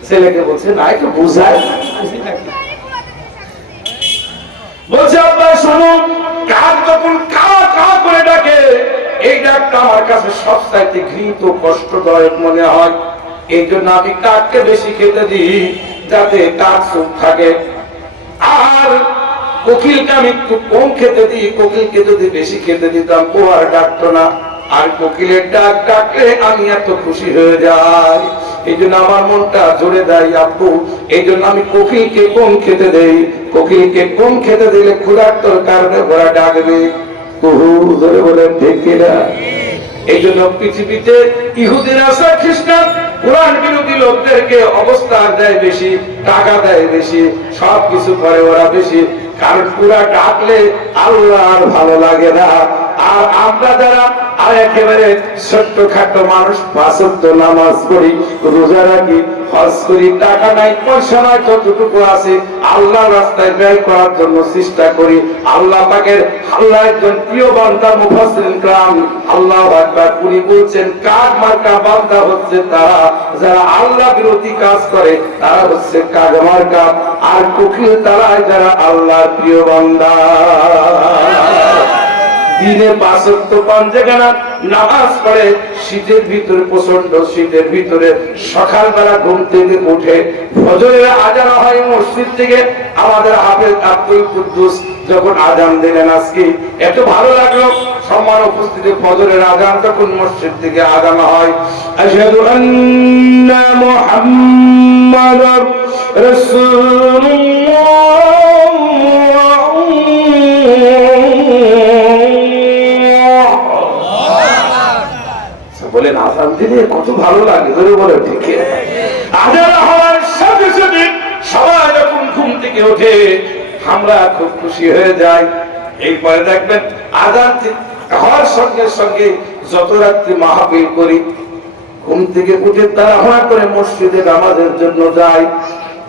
ছেলেকে বলছে না, একটু বুঝায়। বলছে আব্বা শুনুন, কাক যখন কা কা করে ডাকে, এই ডাকটা আমার কাছে সবচাইতে ঘৃণিত কষ্টদায়ক মনে হয়। এই জন্য আমি কাককে বেশি খেতে দিই, যাতে কাক চুপ থাকে। আর কোকিলকে আমি একটু কম খেতে দিই, কোকিলকে যদি বেশি খেতে দিতাম ও আর ডাকতো না। আর কোকিলের ডাক ডাকলে আমি এত খুশি হয়ে যাই, এই জন্য আমার মনটা জোরে দেয় আব্বু। এই জন্য আমি কোকিলকে কম খেতে দেই। কোকিলকে কম খেতে দিলে ক্ষুধার্তর কারণে ওরা ডাকবে, কুহু ধরে বলে ঠিক কিনা? এই জন্য পৃথিবীতে ইহুদি নাসারা খ্রিস্টান কোরআন বিরোধী লোকদেরকে অবস্থান দেয় বেশি, টাকা দেয় বেশি, সবকিছু করে ওরা বেশি। কারণ পুরা ডাকলে আল্লাহর ভালো লাগে না। আর আমরা যারা আর একেবারে ছোট্ট খাটো মানুষ, পাঁচ ওয়াক্ত নামাজ পড়ি, রোজা রাখি, হজ করি, টাকা নাই পয়সা নাই, যতটুকু আছে আল্লাহ রাস্তায় ব্যয় করার জন্য চেষ্টা করি। আল্লাহ পাকের আল্লাহ একজন প্রিয় বান্দা মুফাসসিরিন کرام আল্লাহু আকবার, উনি বলছেন কাক মার্কা বান্দা হচ্ছে তারা যারা আল্লাহ বিরোধী কাজ করে, তারা হচ্ছে কাক মার্কা। আর কোকিল তারা যারা আল্লাহর প্রিয় বান্দা। দিনে 5 ওয়াক্ত পাঁচগানা নামাজ পড়ে, শীতের ভিতরে প্রচন্ড শীতের ভিতরে সকালবেলা ঘুম থেকে উঠে ফজরের আজান হয় মসজিদ থেকে। আমাদের হাফেজ আব্দুল কুদ্দুস যখন আজান দিলেন আজকে এত ভালো লাগলো, সম্মান উপস্থিতি। ফজরের আজান যখন মসজিদ থেকে আজান হয়, আশহাদু আন্না মুহাম্মাদার রাসূলুল্লাহ, বলেন আজান দিলে কত ভালো লাগে, ধরে বলে ঠিক। আজান হওয়ার সাথে সাথে সবাই যখন ঘুম থেকে ওঠে আমরা খুব খুশি হয়ে যাই। এরপরে দেখবেন আজান হওয়ার সঙ্গে সঙ্গে যত রাত্রি মাহফিল করি, ঘুম থেকে উঠে তাড়াহুড়া করে মসজিদে নামাজের জন্য যাই।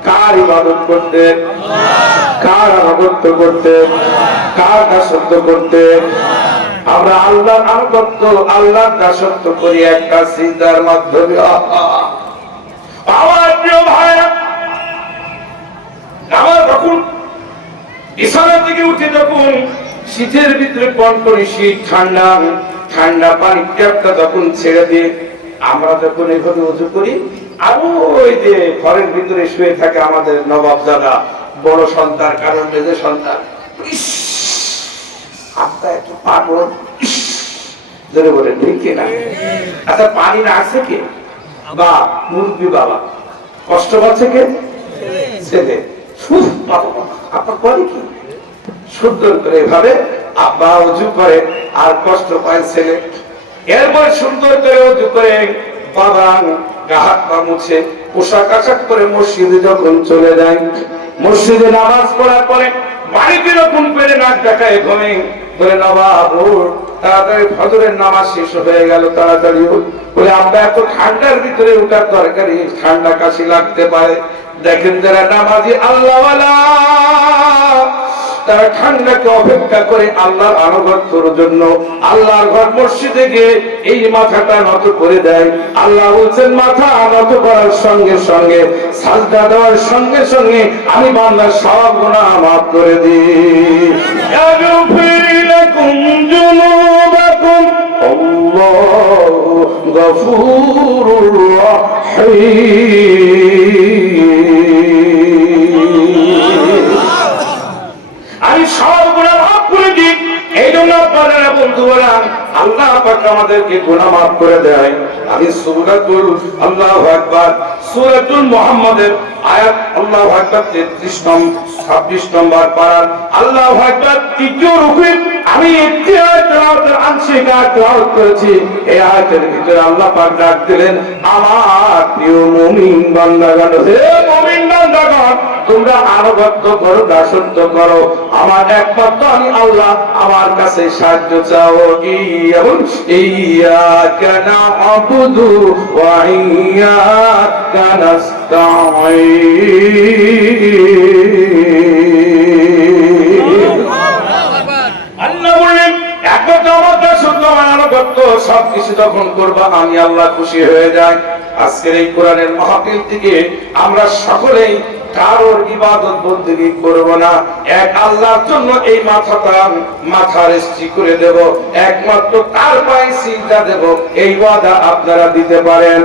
কার ইবাদত করতে? কার আনুগত্য করতে? কার দাসত্ব করতে? আমরা আল্লাহর আনুগত্য, আল্লাহর দাসত্ব করি একটা সিজদার মাধ্যমে। আমার প্রিয় ভাইরা, আমার যখন বিছানা থেকে উঠে যখন শীতের ভিতরে কনকনে শীত, ঠান্ডা ঠান্ডা পানি ট্যাপটা যখন ছেড়ে দিয়ে আমরা যখন এভাবে ওযু করি, আর ওই যে ঘরের ভিতরে শুয়ে থাকে আমাদের নবাব দাদা, বড় সন্তান, কারণ মেজে সন্তান, আপনার একটু পাগল ধরে বলে ঠিক কিনা? আচ্ছা পানি না আছে কে? বা মুরব্বী বাবা, কষ্ট পাচ্ছে কে? ছেলে। আপনার করে কি সুন্দর করে এভাবে আব্বা ওযু করে আর কষ্ট পায় ছেলে। এরপর সুন্দর করে ওযু করে বাবা হাত পা মুছে পোশাক আশাক করে মসজিদে যখন চলে যায়, মসজিদে নামাজ পড়ার পরে বাড়িতে যখন পেরে নাক ডাকায় ঘুমে বলে নবাব তাড়াতাড়ি ফজরের নামাজ শেষ হয়ে গেল, তাড়াতাড়ি বলে আমরা এত ঠান্ডার ভিতরে উঠার দরকারি, ঠান্ডা কাশি লাগতে পারে। দেখেন যারা নামাজি আল্লাহওয়ালা তারা ঠান্ডাকে অপেক্ষা করে আল্লাহর আনুগত্যের জন্য আল্লাহর ঘর মসজিদে গিয়ে এই মাথাটা নত করে দেয়। আল্লাহ বলছেন মাথা নত করার সঙ্গে সঙ্গে সাজদা দেওয়ার সঙ্গে সঙ্গে আমি বান্দার সব গুনাহ মাফ করে দিই। আল্লাহু গফুরুর রহিম। আমি সব গুনাহ মাফ করে দিই। এই জন্য আপনারা বন্ধু বলেন আল্লাহ পাক আমাদেরকে গুনাহ মাফ করে দেয়। আমি সূরাতুল আল্লাহু আকবার সূরাতুল মুহাম্মাদের আয়াত আল্লাহু আকবার 33 নম্বর 26 নম্বর পারা আল্লাহু আকবার তৃতীয় রুকুতে আমি একটি আয়াত তেলাওয়াতের আংশিক আয়াত তেলাওয়াত করেছি। এই আয়াতের ভিতরে আল্লাহ পাক ডাক দিলেন আমার প্রিয় মুমিন বান্দাগণ, হে মুমিন বান্দাগণ তোমরা আনুগত্য করো, দাসত্ব করো আমার একমাত্র আমি আল্লাহ, আমার কাছে সাহায্য চাও। ইয়াকা না'বুদু ওয়া ইয়াকা নাস্তাঈন। আল্লাহ বলেন একমাত্র আমার দাসত্ব আমার আনুগত্য সবকিছু যখন করবা আমি আল্লাহ খুশি হয়ে যাই। আজকের এই কোরআনের মাহফিল থেকে আমরা সকলেই কারোর ইবাদত বন্দেগী করব না, এক আল্লাহর জন্য এই মাথা রেস্টি করে দেব, একমাত্র তার পায়ে সিজদা দেব। এই ওয়াদা আপনারা দিতে পারেন?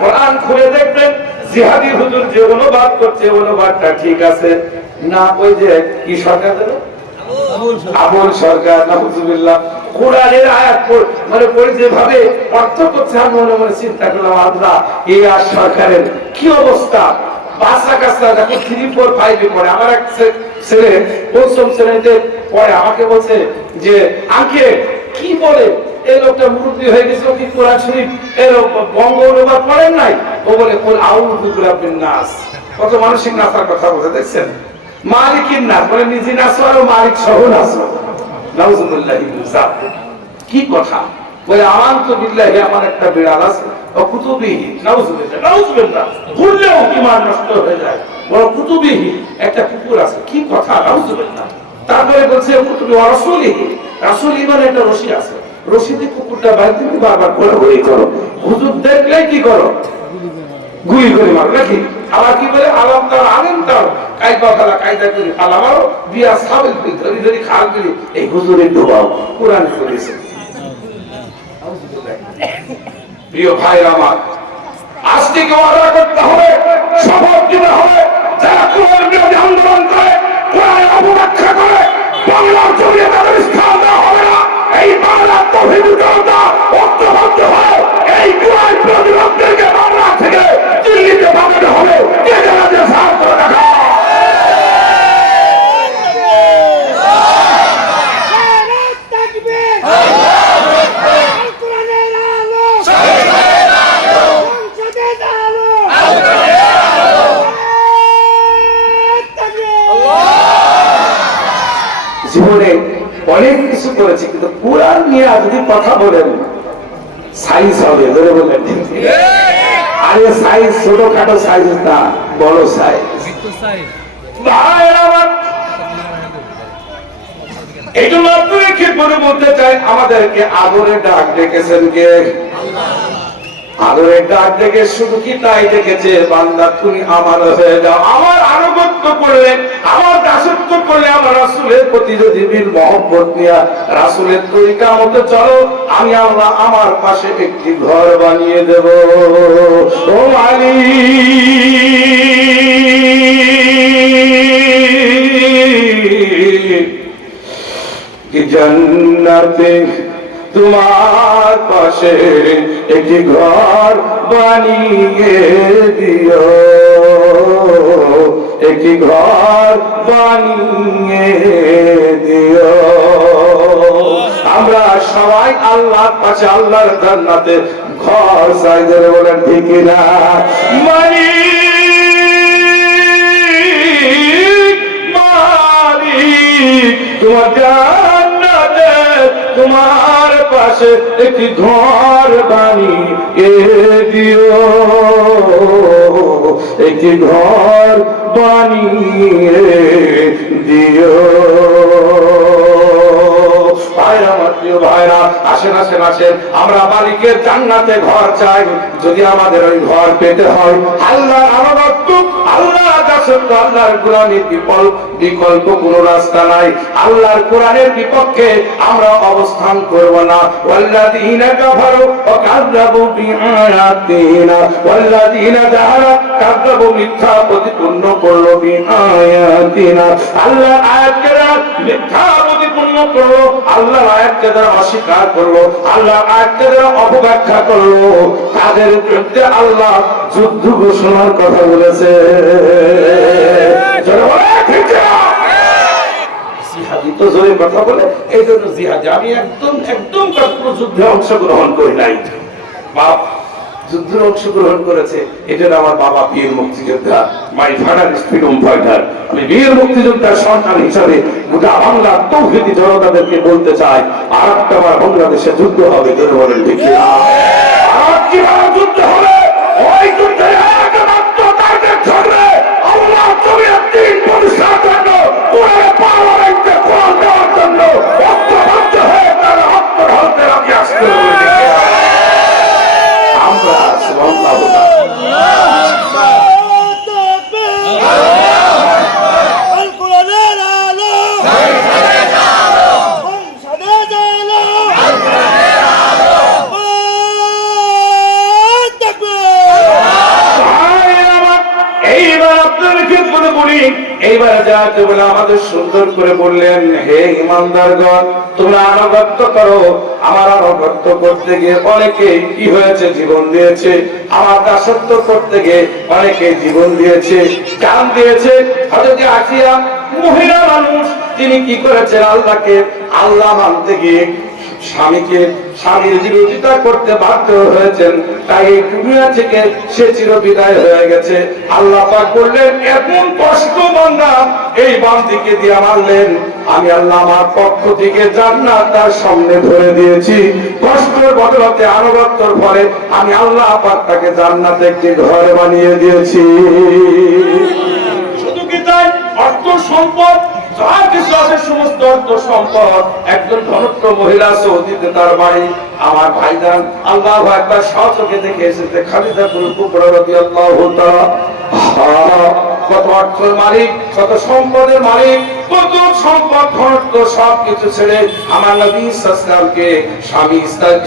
কোরআন খুলে দেখবেন জিহাদি হুজুর যে অনুবাদ করছে অনুবাদটা ঠিক আছে না? ওই যে কি সরকার দেবে আবুল সরকার নাউজুবিল্লাহ কোরআনের আয়াত মানে পড়ে যেভাবে অর্থ করছে আমি মনে মনে চিন্তা করলাম আল্লাহ এই আর সরকারের কি অবস্থা। বাচ্চা কাচ্চা যখন 3, 4, 5 পড়ে, আমার এক ছেলে 5ম শ্রেণীতে পড়ে, আমাকে বলছে যে আঙ্কেল কি বলে এই লোকটা মুরব্বী হয়ে গেছে কি কোরআন শরীফ এর বঙ্গ অনুবাদ পড়েন নাই? ও বলে কুল আউযু বিরাব্বিন নাস। কত মানসিক নাসার কথা বলে দেখছেন, মালিকিন নাস বলে নিজে নাসো আর মালিক সহ নাসো। নাউজুবিল্লাহি মিন যালিক। কি কথা বলে আমানতু বিল্লাহি, আমার একটা বিড়াল আছে ও কুতুবিহি। নাউজুবিল্লাহ নাউজুবিল্লাহ বললেও ঈমান নষ্ট হয়ে যায়। বড় কুতুবিহি একটা কুকুর আছে। কি কথা নাউজুবিল্লাহ। তারপরে বলছে কুতুবি ওয়া রাসূলিহি, রাসূল ঈমান একটা রশি আছে, রশিতে কুকুরটা বাইরে থেকে বারবার ঘোরাঘুরি করো, হুজুর দেখলেই কি করো গুলি করে মারো নাকি? আবার কি বলে আলাম তার আলেম তার কায়দা খেলা কায়দা করি ফালা মারো বিয়া সাবিল করি ধরি ধরি খাল করি। এই হুজুরে ডুবাও কোরআন করেছে। প্রিয় ভাইরা আমার, আজ থেকে ওয়াদা করতে হবে, শপথ দিতে হবে, যারা কোরআন বিরোধী আন্দোলন করে, কোরআনের অপব্যাখ্যা করে, বাংলার জমিয়ে তাদের স্থান দেওয়া হবে না। এই বাংলার তৌহিদি জনতা ঐক্যবদ্ধ হয় এই কোরআন বিরোধী লোকদেরকে বাংলা থেকে দিল্লিতে পাঠাতে হবে। কে যারা যে সাহায্য করে দেখা জীবনে অনেক কিছু করেছি, কিন্তু কোরআন নিয়ে যদি কথা বলেন সাইজ হবে, ধরে বললেন আরে সাইজ ছোটখাটো সাইজ না, বড় সাইজ। এই জন্য আপনাকে বলতে চাই আমাদেরকে আদরে ডাক ডেকেছেন কে? আদরে ডাক ডেকে শুধু কি তাই ডেকেছে বান্দা তুমি আমার হয়ে যাও, আমার আনুগত্য করলে, আমার দাসত্ব করলে, আমার রাসূলের প্রতি যদি বিল মহব্বত নিয়ে রাসূলের তরিকা মতো চলো, আমি আল্লাহ আমার পাশে একটি ঘর বানিয়ে দেব। ও মালিক কি জান্নাতে তোমার পাশে একটি ঘর বানিয়ে দিও, একটি ঘর বানিয়ে দিও। আমরা সবাই চাই আল্লাহর পাশে, আল্লাহর জান্নাতে ঘর চাই। ধরে বলেন ঠিক না? মালিক তোমার জান্নাতে তোমার পাশে একটি ঘর বানিয়ে দিও, একটি ঘর বানিয়ে দিও। ভাইরা, আমার প্রিয় ভাইরা, আসেন আসেন আসেন, আমরা মালিকের জান্নাতে ঘর চাই। যদি আমাদের ওই ঘর পেতে হয়, আল্লাহর আনুগত্য, আল্লাহর দাসত্ব, আল্লাহর কোরআনের বিকল্প কোন রাস্তা নাই। আল্লাহর কোরআনের বিপক্ষে আমরা অবস্থান করব না। ওয়াল্লাযীনা কাফারু ওয়া কাযযাবু বিআয়াতিনা, ওয়াল্লাযীনা কাযযাবু মিথ্যা প্রতিপন্ন করলো বিআয়াতিনা, আল্লাহর আয়াতকে মিথ্যা প্রতিপন্ন করলো, আল্লাহর আয়াতকে যারা অস্বীকার করলো, আল্লাহর আয়াতকে যারা অপব্যাখ্যা করলো, তাদের বিরুদ্ধে আল্লাহ যুদ্ধ ঘোষণার কথা বলেছে। জিহাদি তো জোরে কথা বলে, এই জন্য জিহাদি। আমি একদম কোনো যুদ্ধে অংশগ্রহণ করি নাই। বাপ যুদ্ধে অংশগ্রহণ করেছে, এটা আমার বাবা বীর মুক্তিযোদ্ধা, my father is freedom fighter. আমি বীর মুক্তিযোদ্ধার সন্তান হিসাবে গোটা বাংলার তৌহিদি জনতাদেরকে বলতে চাই, আর একটা বার বাংলাদেশে যুদ্ধ হবে। জোরে বলেন ঠিক না? আর কিভাবে যুদ্ধ হবে? ওই যুদ্ধে একমাত্র টার্গেট থাকবে আল্লাহ জমিনের দিন প্রতিষ্ঠার জন্য, কোরআনের পাওয়ার রাখতে, কোরআন দেওয়ার জন্য ঐক্যবদ্ধ হয়ে তারা আত্মঢালতে রাখি আসতে হবে। আমরা সুবহানাল্লাহ এইবার যাতে বলে আমাদের সুন্দর করে বললেন, হে ইমানদারগণ, তোমরা আনুগত্য করো। আমার আনুগত্য করতে গিয়ে অনেকে কি হয়েছে? জীবন দিয়েছে। আমার দাসত্ব করতে গিয়ে অনেকে জীবন দিয়েছে, জান দিয়েছে। হযরত আসিয়া মহিলা মানুষ, তিনি কি করেছেন? আল্লাহ মানতে গিয়ে স্বামীর বিরোধিতা করতে বাধ্য হয়েছেন, তাই এই দুনিয়া থেকে সে চিরবিদায় হয়ে গেছে। আল্লাহ পাক বললেন, এমন কষ্ট বান্দা এই বান্দিকে দিয়ে মারলেন, আমি আল্লাহ আমার পক্ষ থেকে জান্নাত তার সামনে ধরে দিয়েছি। কষ্টের বদলাতে, আনুগত্যের ফলে আমি আল্লাহ পাক তাকে জান্নাতে একটি ঘর বানিয়ে দিয়েছি। শুধু কি তাই? অর্থ সম্পদ যা কিছু আছে, সমস্ত অর্থ সম্পদ। একজন ধনট্ট মহিলা, সৌদিতে তার বাড়ি। আমার ভাইজান আল্লাহু আকবার সচক্ষে দেখে এসেছে খালিদাতুল কুবরা রাদিয়াল্লাহু তাআলা। কত অর্থের মালিক, কত সম্পদের মালিক, কত সম্পদ, ধনট্ট সবকিছু ছেড়ে আমার নবী সাল্লাল্লাহু আলাইহি ওয়াসাল্লামকে স্বামী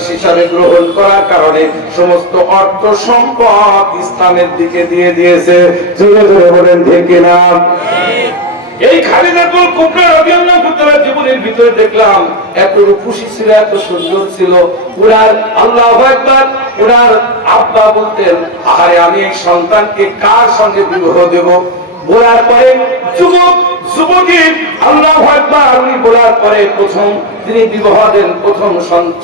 হিসাবে গ্রহণ করার কারণে সমস্ত অর্থ সম্পদ ইসলামের দিকে দিয়ে দিয়েছে। জোরে জোরে বলেন ঠিক কিনা? এই খালিদাতুল কুবরা রাদিয়াল্লাহু তাআলা জীবনের ভিতরে দেখলাম এত রূপসী ছিল, এত সুন্দর ছিল। ওনার আল্লাহু আকবার, ওনার আব্বা বলতেন, আরে আমি এই সন্তানকে কার সঙ্গে বিবাহ দেব? বলার পরে যুবতী আল্লাহু আকবার, উনি বলার পরে প্রথম তিনি বিবাহ দেন। প্রথম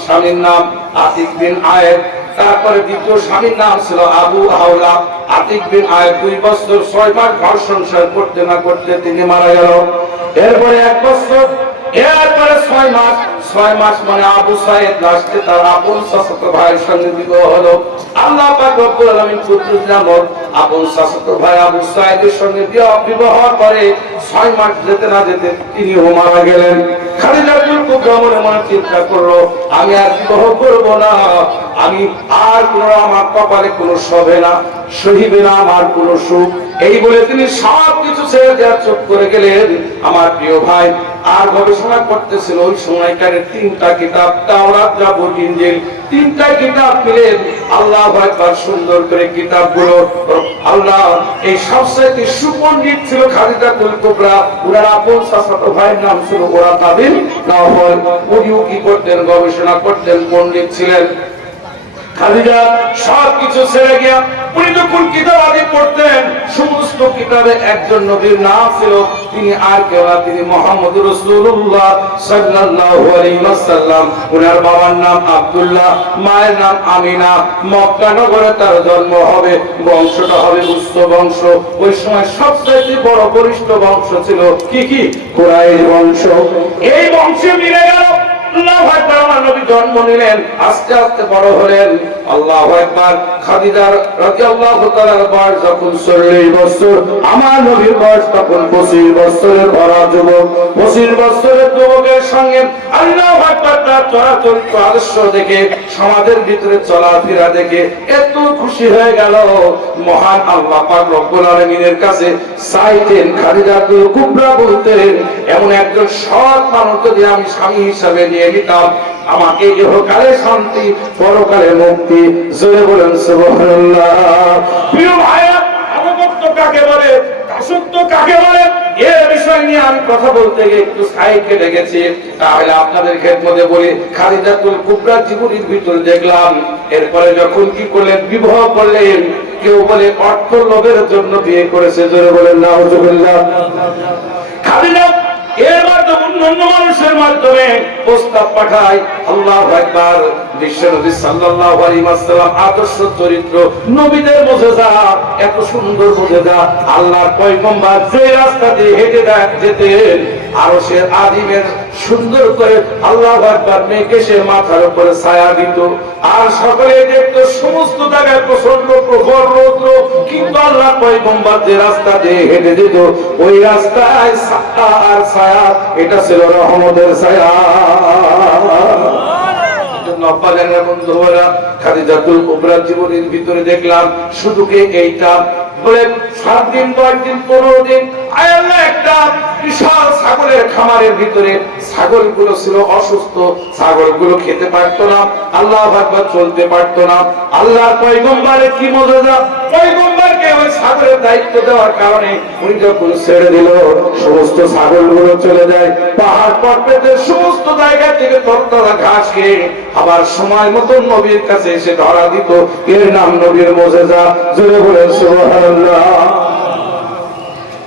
স্বামীর নাম আতিক বিন আয়েব, তারপরে দ্বিতীয় স্বামীর নাম ছিল আবু আওলা। আতিক বিন আয়েব 2 বছর 6 মাস ঘর সংসার করতে না করতে তিনি মারা গেল। এরপরে 1 বছর, এরপরে 6 মাস মানে আবু সাইদ লাস্টে তার আপন চাচাতো ভাইয়ের সঙ্গে বিবাহ হলো। আল্লাহ পাক রব্বুল আলামিন কুদ্দুস নামক আপন চাচাতো ভাই আবু সাইদের সঙ্গে বিবাহ করে 6 মাস যেতে না যেতে তিনিও মারা গেলেন। খালিদাতুল কুবরা মনে মনে চিন্তা করলো, আমি আর বিবাহ করব না, আমি আর আমার কপালে কোনো শোভে না, সহিবে না আমার কোনো সুখ। এই বলে তিনি সব কিছু ছেড়ে দেওয়া চুপ করে গেলেন। আমার প্রিয় ভাই আর গবেষণা করতেছিল ওই সময়কার 3টা কিতাব, তাওরাত, জাবুর, ইনজিল, 3টা কিতাব পেলেন। আল্লাহু আকবার, সুন্দর করে কিতাবগুলো। আল্লাহ এই সবচেয়ে সুপণ্ডিত ছিল খালিদাতুল কুবরা। ওনার আপন চাচাতো ভাইয়ের নাম ছিল ওরাকা বিন নাওফল। উনিও কি করতেন? গবেষণা করতেন, পণ্ডিত ছিলেন। খালিদা সবকিছু ছেড়ে গিয়া উনি যখন কিতাব আদি পড়তেন সমস্ত কিতাবে একজন নবীর নাম ছিল, তিনি আর কেউ না, তিনি মুহাম্মদুর রাসূলুল্লাহ সাল্লাল্লাহু আলাইহি ওয়াসাল্লাম। ওনার বাবার নাম আব্দুল্লাহ, মায়ের নাম আমিনা। মক্কা নগরে তার জন্ম হবে, বংশটা হবে উচ্চ বংশ। ওই সময় সবচেয়ে বড় বলিষ্ঠ বংশ ছিল কি কুরাইশ বংশ। এই বংশে মিলে গেল। আল্লাহু আকবার। আমার নবী জন্ম নিলেন, আস্তে আস্তে বড় হলেন। আল্লাহু আকবার। খাদিজা রাদিয়াল্লাহু তাআলার বয়স যখন 40 বছর, আমার নবীর বয়স তখন 25 বছরের ভরা যুবক। 25 বছরের যুবকের সঙ্গে আল্লাহু আকবার তার চলাচল আদর্শ দেখে, সমাজের ভিতরে চলাফেরা দেখে এত খুশি হয়ে গেল। মহান আল্লাহ পাক রব্বুল আলামিনের কাছে চাইতেন, খাদিজাতুল কুবরা বলতেন, এমন একজন সৎ মানুষ যদি আমি স্বামী হিসাবে নিয়ে নিতাম, আমাকে ইহকালে শান্তি, পরকালে মুক্তি। জোরে বলেন সুবহানাল্লাহ। প্রিয় ভাইরা, আনুগত্য কাকে বলে, দাসত্ব কাকে বলে, এই বিষয় নিয়ে আমি কথা বলতে গিয়ে একটু সাইড কেটে গেছি। তাহলে আপনাদের খেদমতে বলি, খাদিজাতুল কুবরা জীবনীর ভিতরে দেখলাম, এরপরে যখন কি করলেন, বিবাহ করলেন। কেউ বলে অর্থ লোভের জন্য বিয়ে করেছে, জোরে বলেন নাউজুবিল্লাহ। খাদিজা এবার যখন অন্য মানুষের মাধ্যমে প্রস্তাব পাঠায়, আল্লাহু আকবার। বিশ্বনবী সাল্লাল্লাহু আলাইহি ওয়াসাল্লাম আদর্শ চরিত্র, নবীদের মুজিজা, এত সুন্দর মুজিজা। আল্লাহর পয়গম্বর যে রাস্তা দিয়ে হেঁটে যেতেন, আরশের আযীমের সুন্দর করে আল্লাহু আকবার মেঘে সে মাথার উপরে ছায়া দিত, আর সকলে দেখতো সমস্ত জায়গায় প্রচন্ড প্রখর রৌদ্র, কিন্তু আল্লাহ পয়গম্বর যে রাস্তা দিয়ে হেঁটে যেত, ওই রাস্তায় ছায়া আর ছায়া, এটা ছিল রহমতের ছায়া। খাদিজাতুল কুবরা জীবনের ভিতরে দেখলাম শুধু কে এইটা বলে 7 দিন 10 দিন 15 দিন আল্লাহ একটা বিশাল ছাগলের খামারের ভিতরে, ছাগলগুলো ছিল অসুস্থ, ছাগলগুলো খেতে পারতো না, আল্লাহু আকবার, চলতে পারতো না। আল্লাহর পয়গম্বরের কি মুজিজা, পয়গম্বরকে ওই ছাগলের দায়িত্ব দেওয়ার কারণে উনি যখন ছেড়ে দিল, সমস্ত ছাগলগুলো চলে যায় পাহাড় পর্বতের সমস্ত জায়গা থেকে তরতাজা ঘাস খেয়ে, আবার সময় মতো নবীর কাছে এসে ধরা দিত। এর নাম নবীর মুজিজা। জোরে বলেন সুবহানাল্লাহ।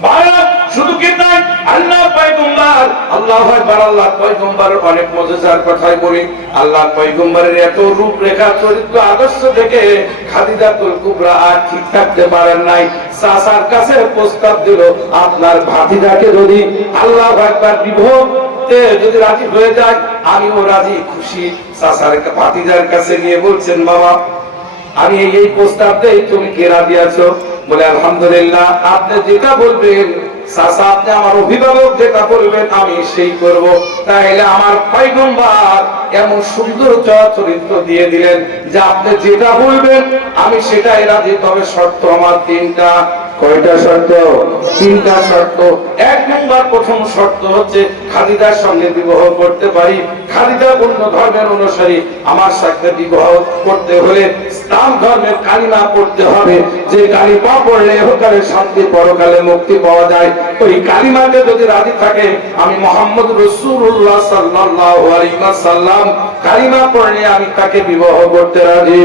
ভারত শুধু কি তাই, আল্লাহ পয়গম্বর, আল্লাহু আকবার, আল্লাহ পয়গম্বরের অনেক মুজিজার কথাই বলি। আল্লাহ পয়গম্বরের এত রূপরেখা, চরিত্র, আদর্শ দেখে খাদিজাতুল কুবরা আর ঠিক থাকতে পারেন নাই। চাচার কাছে প্রস্তাব দিল, আপনার ভাতিজাকে যদি আল্লাহু আকবার বিবাহতে যদি রাজি হয়ে যায়, আমিও রাজি, খুশি। চাচার ভাতিজার কাছে নিয়ে বলছেন, বাবা আমি এই প্রস্তাব দেই, তুমি কে রাজি আছো? বলে আলহামদুলিল্লাহ, আপনি যেটা বলবেন চাচা, আপনি আমার অভিভাবক যেটা বলবেন আমি সেই করব। তাইলে আমার পয়গম্বর এমন সুন্দর চরিত্র দিয়ে দিলেন যে আপনি যেটা বলবেন আমি সেটাই রাজি, তবে শর্ত আমার 3টা। কয়টা শর্ত? 3টা শর্ত। 1 নম্বর, প্রথম শর্ত হচ্ছে খাদিজার সঙ্গে বিবাহ করতে পারি, খাদিজা অন্য ধর্মের অনুসারী, আমার সাথে বিবাহ করতে হলে ইসলাম ধর্মের কালিমা পড়তে হবে, যে কালিমা পড়লে ইহকালে শান্তি, পরকালে মুক্তি পাওয়া যায়। ওই কালিমাতে যদি রাজি থাকে, আমি মুহাম্মদ রাসূলুল্লাহ সাল্লাল্লাহু আলাইহি ওয়াসাল্লাম কালিমা পড়লে আমি তাকে বিবাহ করতে রাজি।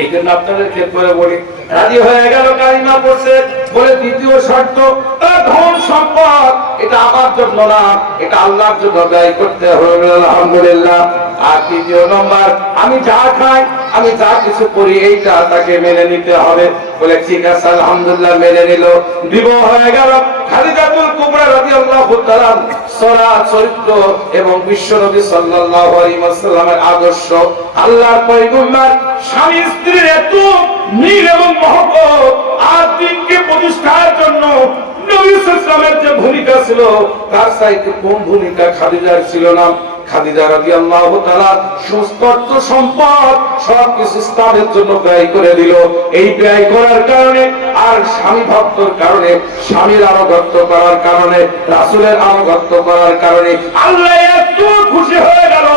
এই জন্য আপনাদের ক্ষেত্রে বলি, রাজি হয়ে গেল, কালিমা পড়ছে। বলে দ্বিতীয় শর্ত, ধন সম্পদ এটা আমার জন্য না, এটা আল্লাহর জন্য ব্যয় করতে হবে, আলহামদুলিল্লাহ। আর 3 নম্বর, আমি যা খাই, আমি যা কিছু করি, এইটা তাকে মেনে নিতে হবে। বলে ঠিক আছে, আলহামদুলিল্লাহ, মেনে নিল। বিবাহ হয়ে গেল। খাদিজাতুল কুবরা রাদিয়াল্লাহু তাআলা চরিত্র এবং বিশ্বনবী সাল্লাল্লাহু আলাইহি ওয়াসাল্লামের আদর্শ, আল্লাহর পয়গম্বর স্বামী স্ত্রীর এত মিল এবং মহব্বত, আর দিনকে প্রতিষ্ঠার জন্য নবী সাল্লাল্লাহু আলাইহি ওয়াসাল্লামের যে ভূমিকা ছিল, তার চাইতে কম ভূমিকা খাদিজার ছিল না। খাদিজা রাদিয়াল্লাহু তাআলা সমস্ত সম্পদ সবকিছু ইসলামের জন্য ব্যয় করে দিল। এই ব্যয় করার কারণে আর স্বামী ভক্তর কারণে, স্বামীর আনুগত্য করার কারণে, রাসূলের আনুগত্য করার কারণে আল্লাহ এত খুশি হয়ে গেল।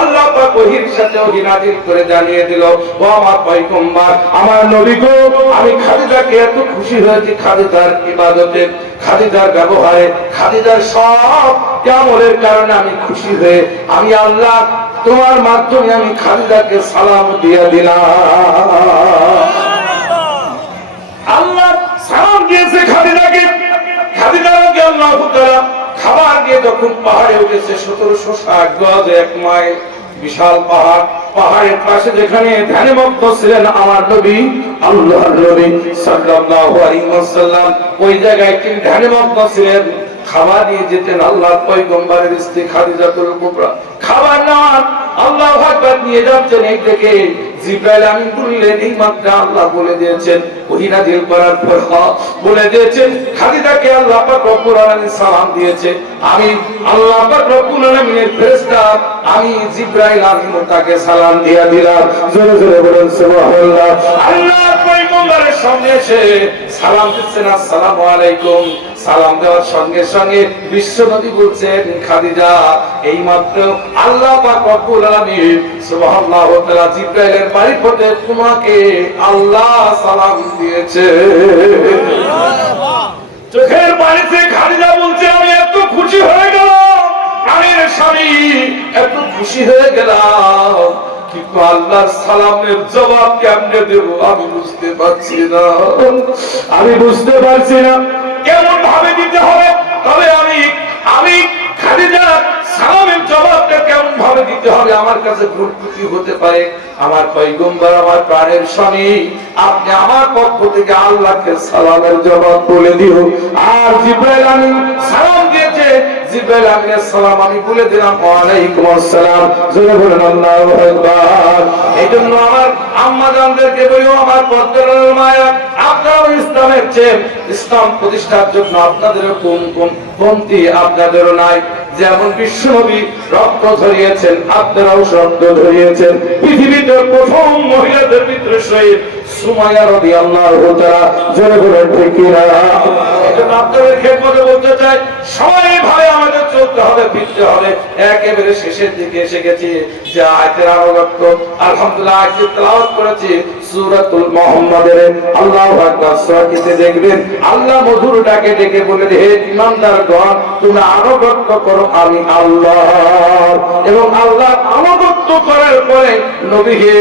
আল্লাহ পাক ওহীর সাথে ওহী নাযিল করে জানিয়ে দিল, ও আমার পয়গম্বর, আমার নবী গো, আমি খাদিজাকে এত খুশি হয়েছি খাদিজার ইবাদতে, খাদিজার ব্যবহারে, খাদিজার সব আমলের কারণে আমি খুশি হয়ে আমি আল্লাহ তোমার মাধ্যমে আমি খালিদাকে সালাম দিয়ে দিলাম। আল্লাহ সালাম দিয়েছে খালিদাকে। খালিদাকে আল্লাহ তাআলা খাবার দিয়ে যখন পাহাড়ে উঠেছে 1760 গজ 1 মাইল বিশাল পাহাড়, পাহাড়ের পাশে যেখানে ধ্যানমগ্ন ছিলেন আমার নবী আল্লাহর নবী সাল্লাল্লাহু আলাইহি ওয়াসাল্লাম, ওই জায়গায় তিনি ধ্যানমগ্ন ছিলেন। খাবার নিয়ে যেতেন আল্লাহর পয়গম্বরের স্ত্রী খাদিজাতুল কুবরা। খাবার নেওয়ার আল্লাহু আকবার নিয়ে যাচ্ছেন, এই থেকে জিবরাইল আমিন বললেন এই মাত্র আল্লাহ বলে দিয়েছেন, ওহী নাযিল করার পর বলে দিয়েছেন খাদিজাকে আল্লাহ পাক রব্বুল আলামিন সালাম দিয়েছে। আমি আল্লাহ পাক রব্বুল আলামিনের ফেরেশতা আমি জিবরাইল আমিন তাকে সালাম দিয়ে দিলাম। জোরে জোরে বলেন সুবহানাল্লাহ। আল্লাহর পয়গম্বরের সামনে এসে সালাম দিচ্ছেন আসসালামু আলাইকুম। সালাম দেওয়ার সঙ্গে সঙ্গে বিশ্বনবী বলছেন খাদিজা এইমাত্র আল্লাহ পাক রব্বুল আলামিন সুবহানাল্লাহু ওয়া তাআলা জিবরাইলের মারফতে তোমাকে আল্লাহ সালাম দিয়েছে। চোখের পানিতে খাদিজা বলছে আমি এত খুশি হয়ে গেলাম, আমি স্বামী এত খুশি হয়ে গেলাম, কিন্তু আল্লাহর সালামের জবাব কেমনে দেব আমি বুঝতে পারছি না, আমি বুঝতে পারছি না কেমন ভাবে দিতে হবে। তবে আমি খাদিজা সালামের জবাবটা কেমন ভাবে দিতে হবে আমার কাছে ভুল ত্রুটি হতে পারে। আমার পয়গম্বর আমার প্রাণের স্বামী, আপনি আমার পক্ষ থেকে আল্লাহকে সালামের জবাব বলে দিও। আর জিবরাইল আমিন সালাম দিয়েছে, জিবরাইল আমিনের সালাম আমি বলে দিলাম ওয়ালাইকুম আসসালাম। জোরে বলেন আল্লাহু আকবার। এইজন্য আমার আম্মা জানদেরকে বলিও আমার পর্দার মায়া, আপনারা ইসলামের চেয়ে ইসলাম প্রতিষ্ঠার জন্য আপনাদের কোন কমতি আপনাদেরও নাই। যেমন বিশ্বনবী রক্ত ঝরিয়েছেন আপনারাও রক্ত ঝরিয়েছেন। পৃথিবীতে প্রথম মহিলাদের ভিতরে শহীদ সুমাইয়া রাদিয়াল্লাহু তাআলা। জোরে বলেন ঠিক কি না? এজন্য আপনাদের খেদমতে বলতে চাই সবাই ভাবে আমাদের চলতে হবে, ফিরতে হবে। একেবারে শেষের দিকে এসে গেছি, যে আয়াতের আলোকত্ব আলহামদুলিল্লাহ আয়াত তেলাওয়াত করেছি সূরাতুল মুহাম্মাদের আল্লাহু আকবার সূরাটিতে দেখবেন আল্লাহ মধুর ডাকে ডেকে বলে হে ঈমানদারগণ তোমরা আনুগত্য করো আমি আল্লাহ। এবং আল্লাহ আনুগত্য করার পরে নবী হে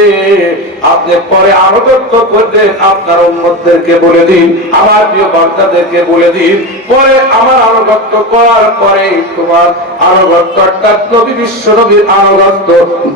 আপনি পরে আনুগত্য করবেন আপনার উম্মতদেরকে বলে দিন, আমার প্রিয় বান্দাদেরকে বলে দিন, পরে আমার আনুগত্য করার পরে তোমার আনুগত্য অর্থাৎ নবী বিশ্ব নবীর আনুগত্য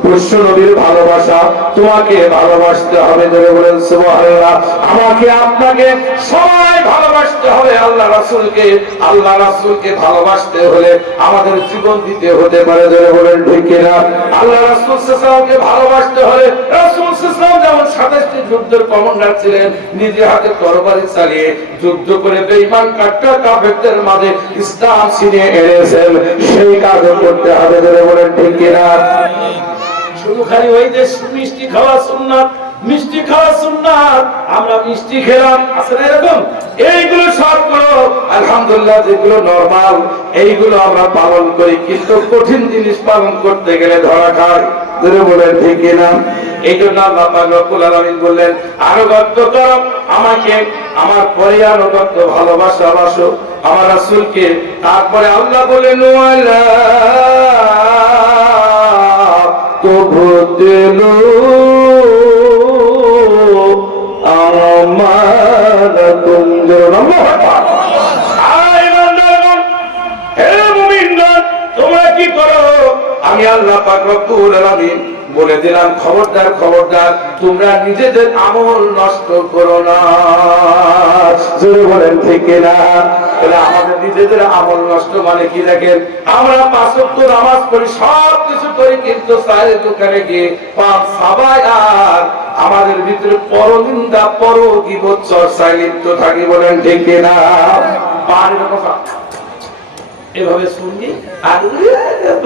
বিশ্ব নবীর ভালোবাসা তোমাকে ভালোবাসতে হবে। ধরে বলেন সুবহানাল্লাহ। আমাকে আপনাকে সবাই ভালোবাসতে হবে আল্লাহ রাসূলকে। আল্লাহ রাসূলকে ভালোবাসতে হলে আমাদের জীবন দিতে হতে পারে। ধরে বলেন ঠিক কিনা? আল্লাহ রাসূল সাল্লাল্লাহু আলাইহি ওয়াসাল্লামকে ভালোবাসতে হলে রাসূল সাল্লাল্লাহু আলাইহি ওয়াসাল্লাম যেমন 27টি যুদ্ধের কমান্ডার ছিলেন, নিজে হাতে তরবারি চালিয়ে যুদ্ধ করে বেঈমান কাফেরদের মাঝে ইসলাম ছিনিয়ে এনেছেন, সেই কাজ করতে হবে। ধরে বলেন ঠিক কিনা? শুধু খালি ওই যে মিষ্টি খাওয়া সুন্নাত, মিষ্টি খাওয়া সুন্নাত, আমরা মিষ্টি খেলাম আছে না এরকম, এইগুলো সবগুলো আলহামদুলিল্লাহ যেগুলো নরমাল এইগুলো আমরা পালন করি, কিন্তু কঠিন জিনিস পালন করতে গেলে ধরা খায়। ধরে বলেন ঠিক কিনা? এই জন্য আল্লাহ পাক রব্বুল আলামিন বললেন আনুগত্য করো আমাকে, আমার পরে আনুগত্য ভালোবাসা বাসো আমার রাসূলকে। তারপরে আল্লাহ বলেন ওয়ালা তুবতিলু আমানাতুম। আল্লাহু আকবার। আয় বান্দাগণ, হে মুমিনগণ, তোমরা কি করো? আমি আল্লাহ পাক রব্বুল আলামিন বলে দিলাম খবরদার খবরদার তোমরা নিজেদের আমল নষ্ট করো না। জোরে বলেন ঠিক না? তাহলে আমাদের নিজেদের আমল নষ্ট মানে কি? দেখেন আমরা 5 ওয়াক্ত নামাজ পড়ি, সব কিছু করি, কিন্তু চায়ের দোকানে গিয়ে পান সাবাই আর আমাদের ভিতরে পরনিন্দা পরগীবত চর্চায় লিপ্ত থাকি। বলেন ঠিক না? পানের কথা এভাবে শুনবি আর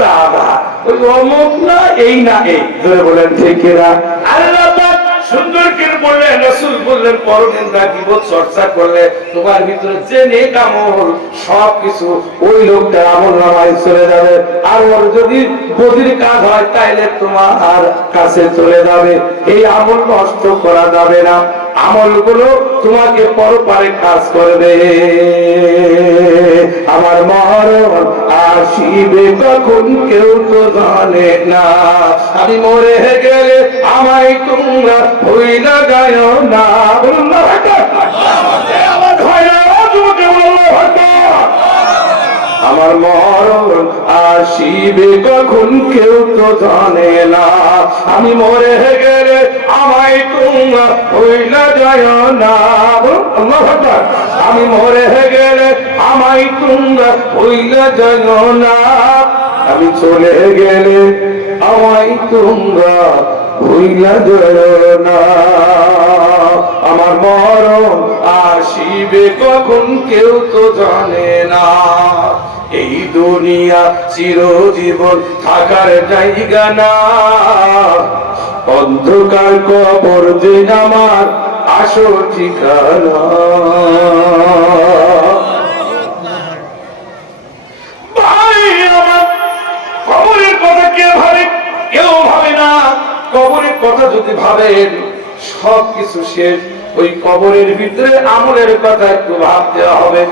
বাবা ওই অমুক না এই না এই। ধরে বলেন ঠিক না? আল্লাহ পাক সুন্দর করে বললেন, রাসূল বললেন পরনিন্দা গীবত চর্চা করলে তোমার ভিতরে যে নেক আমল সবকিছু ওই লোকটার আমল নামায় চলে যাবে। আর ওর যদি বদির কাজ হয় তাইলে তোমার কাছে চলে যাবে। এই আমল নষ্ট করা যাবে না। আমলগুলো তোমাকে পরপারে কাজ করবে। আমার মরণ আসিবে কখন কেউ তো জানে না, আমি মরে গেলে আমায় তোমরা ভুইলা যায় না। বলুন না আমার মরণ আসিবে কখন কেউ তো জানে না, আমি মরে গেলে আমায় তোমরা ভুইলা যায় না। আল্লাহু আকবার। আমি মরে গেলে আমায় তোমরা ভুইলা যায় না, আমি চলে গেলে আমায় তোমরা ভুইলা যায় না। আমার মরণ আসিবে কখন কেউ তো জানে না। এই দুনিয়া চিরজীবন থাকার জায়গা না, অন্ধকার কবর যে আমার আসল ঠিকানা। ভাই আমার, কবরের কথা কে ভাবে? কেউ ভাবে না। কবরের কথা যদি ভাবেন সবকিছু শেষ। ওই কবরের ভিতরে আমলের কথা একটু ভাবতে হবে।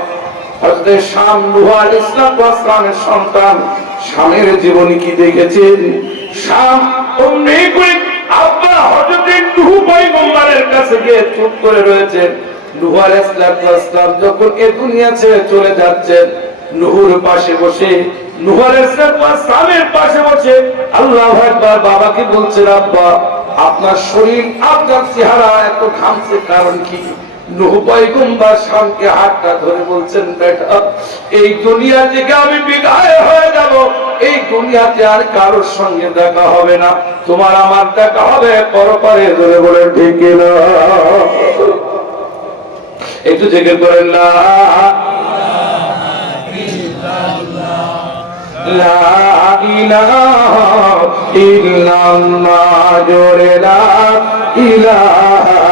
হযরত শাম নূহ আলাইহিস সালামের সন্তান শামের জীবনী কি দেখেছেন? শাম অমনি করে আব্বা হযরত নূহ পয়গম্বরের কাছে গিয়ে চুপ করে রয়েছেন। নূহ আলাইহিস সালাম যখন এই দুনিয়া ছেড়ে চলে যাচ্ছেন, নূহর পাশে বসে, নূহ আলাইহিস সালামের পাশে বসে আল্লাহু আকবার বাবাকে বলছেন, আব্বা আপনার শরীর, আপনার চেহারা এত ঘামছে কারণ কি? নূহ পয়গম্বর শামকে হাতটা ধরে বলছেন, বেটা এই দুনিয়া থেকে আমি বিদায় হয়ে যাব, এই দুনিয়াতে আর কারোর সঙ্গে দেখা হবে না, তোমার আমার দেখা হবে পরপারে। ধরে বলে ঠিক না? একটু জেগে করেন না লা ইলাহা ইল্লাল্লাহ, জোরে লা ইলাহা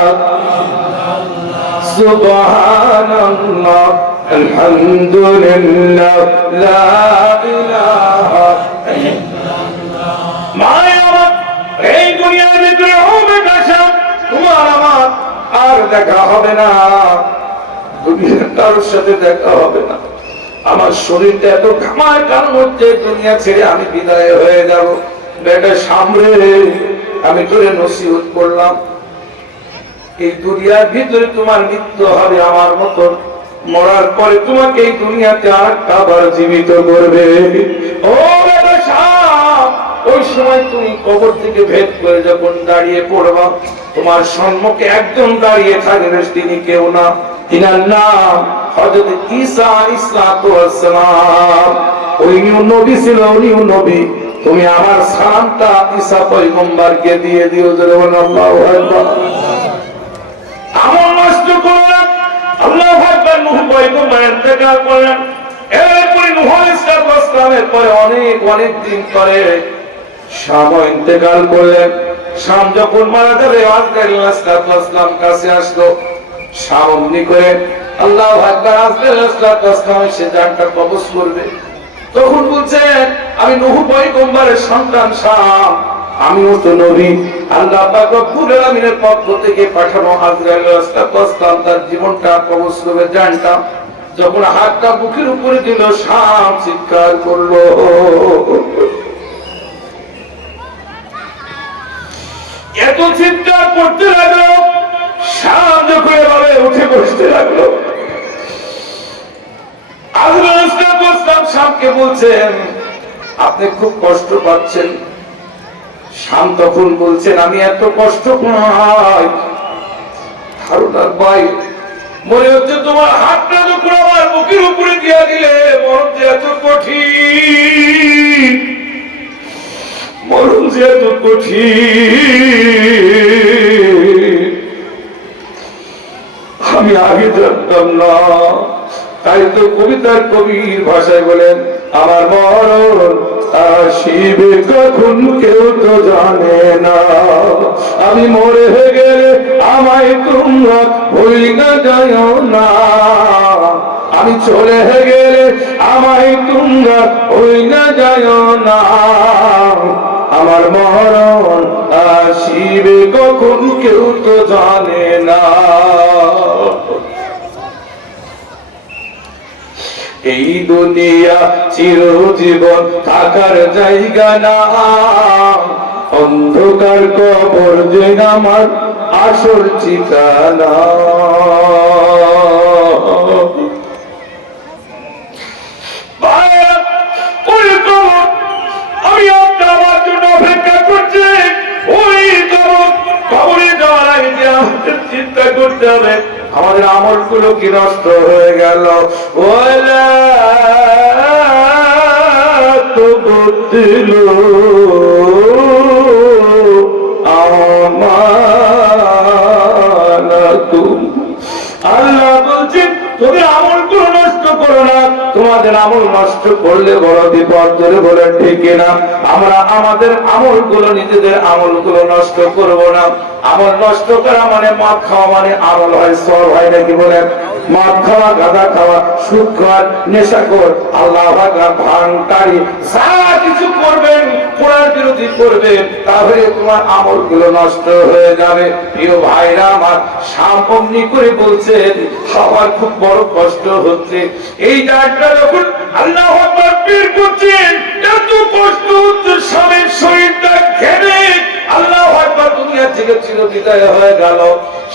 সুবহানাল্লাহ আলহামদুলিল্লাহ লা ইলাহা ইল্লাল্লাহ। মায়া এই দুনিয়ার ভিতরে হবে দেখা, তোমার আমার আর দেখা হবে না, দুনিয়ার কারোর সাথে দেখা হবে না। আমার শরীরটা এত ঘামার কারণ হচ্ছে দুনিয়া ছেড়ে আমি বিদায় হয়ে যাব। বেটা সামনে আমি তোরে নসিহত করলাম, এই দুনিয়ার ভিতরে তোমার মৃত্যু হবে আমার মতন, মরার পরে তোমাকে এই দুনিয়াতে আবার জীবিত করবে। ও বেটা সাম, ওই সময় তুমি কবর থেকে ভেদ করে যখন দাঁড়িয়ে পড়বা, তোমার সম্মুখে একজন দাঁড়িয়ে থাকবে, তিনি কেউ না, তিনার নাম হযরত ঈসা আলাইহিস সালাম। উনিও নবী ছিল, উনিও নবী। তুমি আমার সালামটা ঈসা পয়গম্বরকে দিয়ে দিও। জোরে বলুন আল্লাহু আকবার। আমল নষ্ট করলাম, আল্লাহু আকবার। নূহ পয়গম্বর ইন্তেকাল করলেন। এরপরে নূহ আলাইহিস সালামের পরে অনেক দিন পরে শাম ইন্তেকাল করলেন। শাম যখন মারা যাবে, আজরাইল আলাইহিস সালাম কাছে আসলো। শাম অমনি করে আল্লাহু আকবার, আজরাইল আলাইহিস সালাম এসে জানটা কবজ করবে। তখন বলছেন, আমি নূহ পয়গম্বরের সন্তান শাম, আমিও তো নবী, আল্লাহ পাক রব্বুল আলামিনের পক্ষ থেকে পাঠানো। আজরাইল আলাইহিস সালাম তার জীবনটা কবজ করবে জানটা যখন হাতটা বুকের উপরে দিল, শাম চিৎকার করলো। এত চিৎকার করতে লাগলো, শাম যখন এভাবে উঠে বসতে লাগলো, আজরাইল আলাইহিস সালাম শামকে বলছেন, আপনি খুব কষ্ট পাচ্ছেন। শাম তখন বলছেন, আমি এত কষ্ট পাই ধারণার বাইরে, মনে হচ্ছে তোমার হাতটা যখন আমার বুকের উপরে দিয়া দিলে মরণ যে এত কঠিন, মরণ যে এত কঠিন আমি আগে জানতাম না। তাই তো কবিতার কবির ভাষায় বলেন, আমার মরণ আসিবে কখন কেউ তো জানে না, আমি মরে গেলে আমায় তোমরা ভুইলা যায় না, আমি চলে গেলে আমায় তোমরা ভুইলা যায় না, আমার মরণ আসিবে কখন কেউ তো জানে না। এই দুনিয়া চিরজীবন থাকার জায়গা না, অন্ধকার কবর যে আমার আসল ঠিকানা। আমি আপনার জন্য অপেক্ষা করছি। ওই কবরে যাওয়ার আগে যে আমাদের চিন্তা করতে হবে আমাদের আমল গুলো কি নষ্ট হয়ে গেল। ওলা তো বদল আমানাতুম। আল্লাহ বলছেন তুমি আমল গুলো নষ্ট করো না, তোমাদের আমল নষ্ট করলে বড় বিপদ ধরে বলে ঠিক না। আমরা আমাদের আমল গুলো নিজেদের আমল গুলো নষ্ট করব না। আমল নষ্ট করা মানে মদ খাওয়া মানে আমল হয়, সব হয় নাকি বলেন? মদ খাওয়া, গাঁজা খাওয়া, সুদ খাওয়া, নেশাখোর, আল্লাহ ভাঙকারী যা কিছু করবেন কোরআন বিরোধী করবেন, তাহলে তোমার আমল গুলো নষ্ট হয়ে যাবে। প্রিয় ভাইরা আমার, সামনে করে বলছেন সবার খুব বড় কষ্ট হচ্ছে। এই জায়গাটা যখন আল্লাহ আকবার বের করছেন এত কষ্ট হচ্ছে, স্বামীর শরীরটা ঘেমে আল্লাহ আকবার দুনিয়া থেকে চিরবিদায় হয়ে গেল।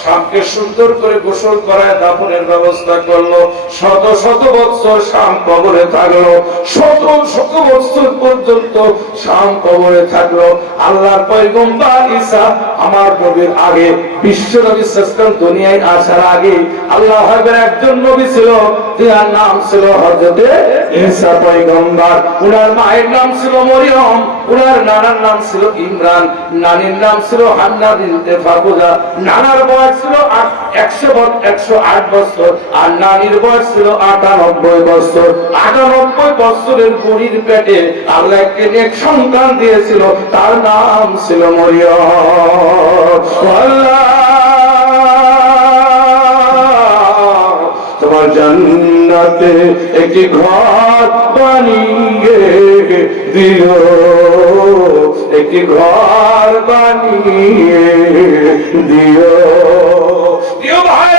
শামকে সুন্দর করে গোসল করায় দাফনের ব্যবস্থা করলো। শত শত বছর শাম কবরে থাকলো, শত শত বছর পর্যন্ত শাম কবরে থাকলো। আল্লাহর পয়গম্বর ঈসা আমার নবীর আগে, বিশ্ব নবী সাল্লাল্লাহু দুনিয়ায় আসার আগে আল্লাহ আকবার একজন নবী ছিল, যার নাম ছিল হযরতে ঈসা পয়গম্বর। ওনার মায়ের নাম ছিল মরিয়ম, ওনার নানার নাম ছিল ইমরান, নানির নাম ছিল হান্না বিনতে ফাকুজা। নানার বয়স ছিল 108 বছর আর নানির বয়স ছিল 98 বছর। 98 বছরের বুড়ির পেটে আল্লাহ একটি নেক সন্তান দিয়েছিল, তার নাম ছিল মরিয়ম। আল্লাহ তোমার জান্নাতে একটি ঘর বানিয়ে দিও, একটি ঘর বানিয়ে দিও। দিও ভাই।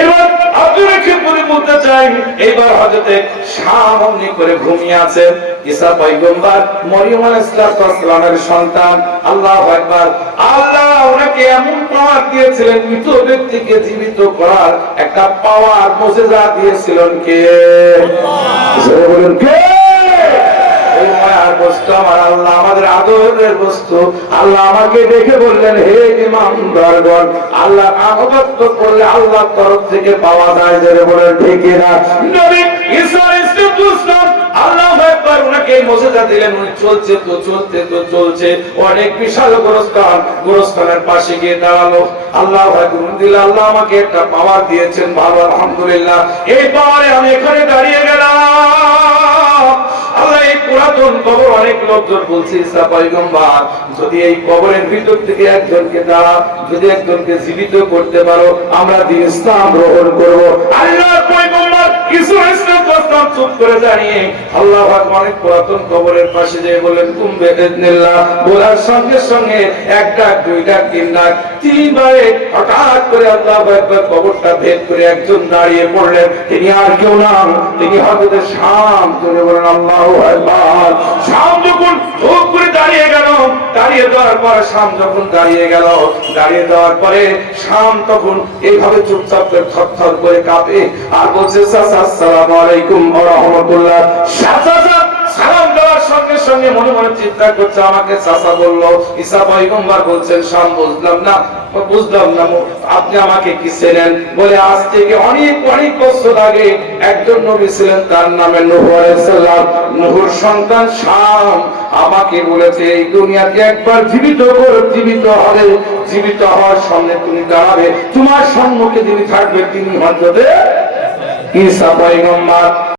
এবার আপনাকে বলতে চাই, এবার হযরতে শাম অমনি করে ঘুমিয়ে আছে। ঈসা পয়গম্বর মরিয়ম আলাইহিস সালামের সন্তান। আল্লাহু আকবার। আল্লাহ ওনাকে এমন পাওয়ার দিয়েছিলেন, মৃত ব্যক্তিকে জীবিত করার একটা পাওয়ার মুজিজা দিয়েছিলেন কে? আল্লাহ। বলুন কে? আমার আল্লাহ, আমাদের আদরের বস্তু। আল্লাহ আমাকে দেখে বললেন, হে ইমানদারগণ, আল্লাহ আনুগত্য করলে আল্লাহর তরফ থেকে পাওয়া যায়। যারা বলেন ঠিক না? নবী ঈসা আলাইহিস সালাম আল্লাহু আকবার ওনাকে মুজিজা দিলেন। উনি চলছে তো চলছে অনেক বিশাল গোরস্থানের পাশে গিয়ে দাঁড়ালো। আল্লাহু আকবার দিল, আল্লাহ আমাকে একটা পাওয়ার দিয়েছেন, ভালো আলহামদুলিল্লাহ। এই পাওয়ারে আমি এখানে দাঁড়িয়ে গেলাম। আল্লাহ এই পুরাতন কবর, অনেক লোকজন বলছে ঈসা পয়গম্বর যদি এই কবরের ভিতর থেকে একজনকে যদি একজনকে জীবিত করতে পারো আমরা দ্বীন ইসলাম গ্রহণ করব। আল্লাহর পয়গম্বর ঈসা আলাইহিস সালাম চুপ করে দাঁড়িয়ে আল্লাহু আকবার অনেক পুরাতন কবরের পাশে যেয়ে বলেন কুম বিইذনিল্লাহ। বলার সঙ্গে সঙ্গে এক ডাক, দুই ডাক, তিন ডাক, তিনবারে হঠাৎ করে আল্লাহু আকবার কবরটা ভেদ করে একজন দাঁড়িয়ে পড়লেন। তিনি আর কেউ না, তিনি হযরতে শাম। তিনি বলেন আল্লাহু আকবার। শাম যখন চুপ করে দাঁড়িয়ে গেল, দাঁড়িয়ে যাওয়ার পরে শাম যখন দাঁড়িয়ে গেল, দাঁড়িয়ে যাওয়ার পরে শাম তখন এইভাবে চুপচাপ করে থরথর করে কাঁপে আর বলছে আসসালামু আলাইকুম ওয়া রাহমাতুল্লাহ। সালাম দেওয়ার সঙ্গে সঙ্গে মনে মনে চিন্তা করছে আমাকে চাচা বললো। ঈসা পয়গম্বর বলছেন, শাম বুঝলাম না আপনি আমাকে কি চেনেন? বলে আজ থেকে অনেক বছর আগে একজন নবী ছিলেন, তার নামে নূহ আলাইহিস সালাম। নূহর সন্তান শাম আমাকে বলেছে এই দুনিয়াতে একবার জীবিত হবে, জীবিত হওয়ার সামনে তুমি দাঁড়াবে, তোমার সম্মুখে যিনি থাকবে তিনি হযরতে ঈসা পয়গম্বর।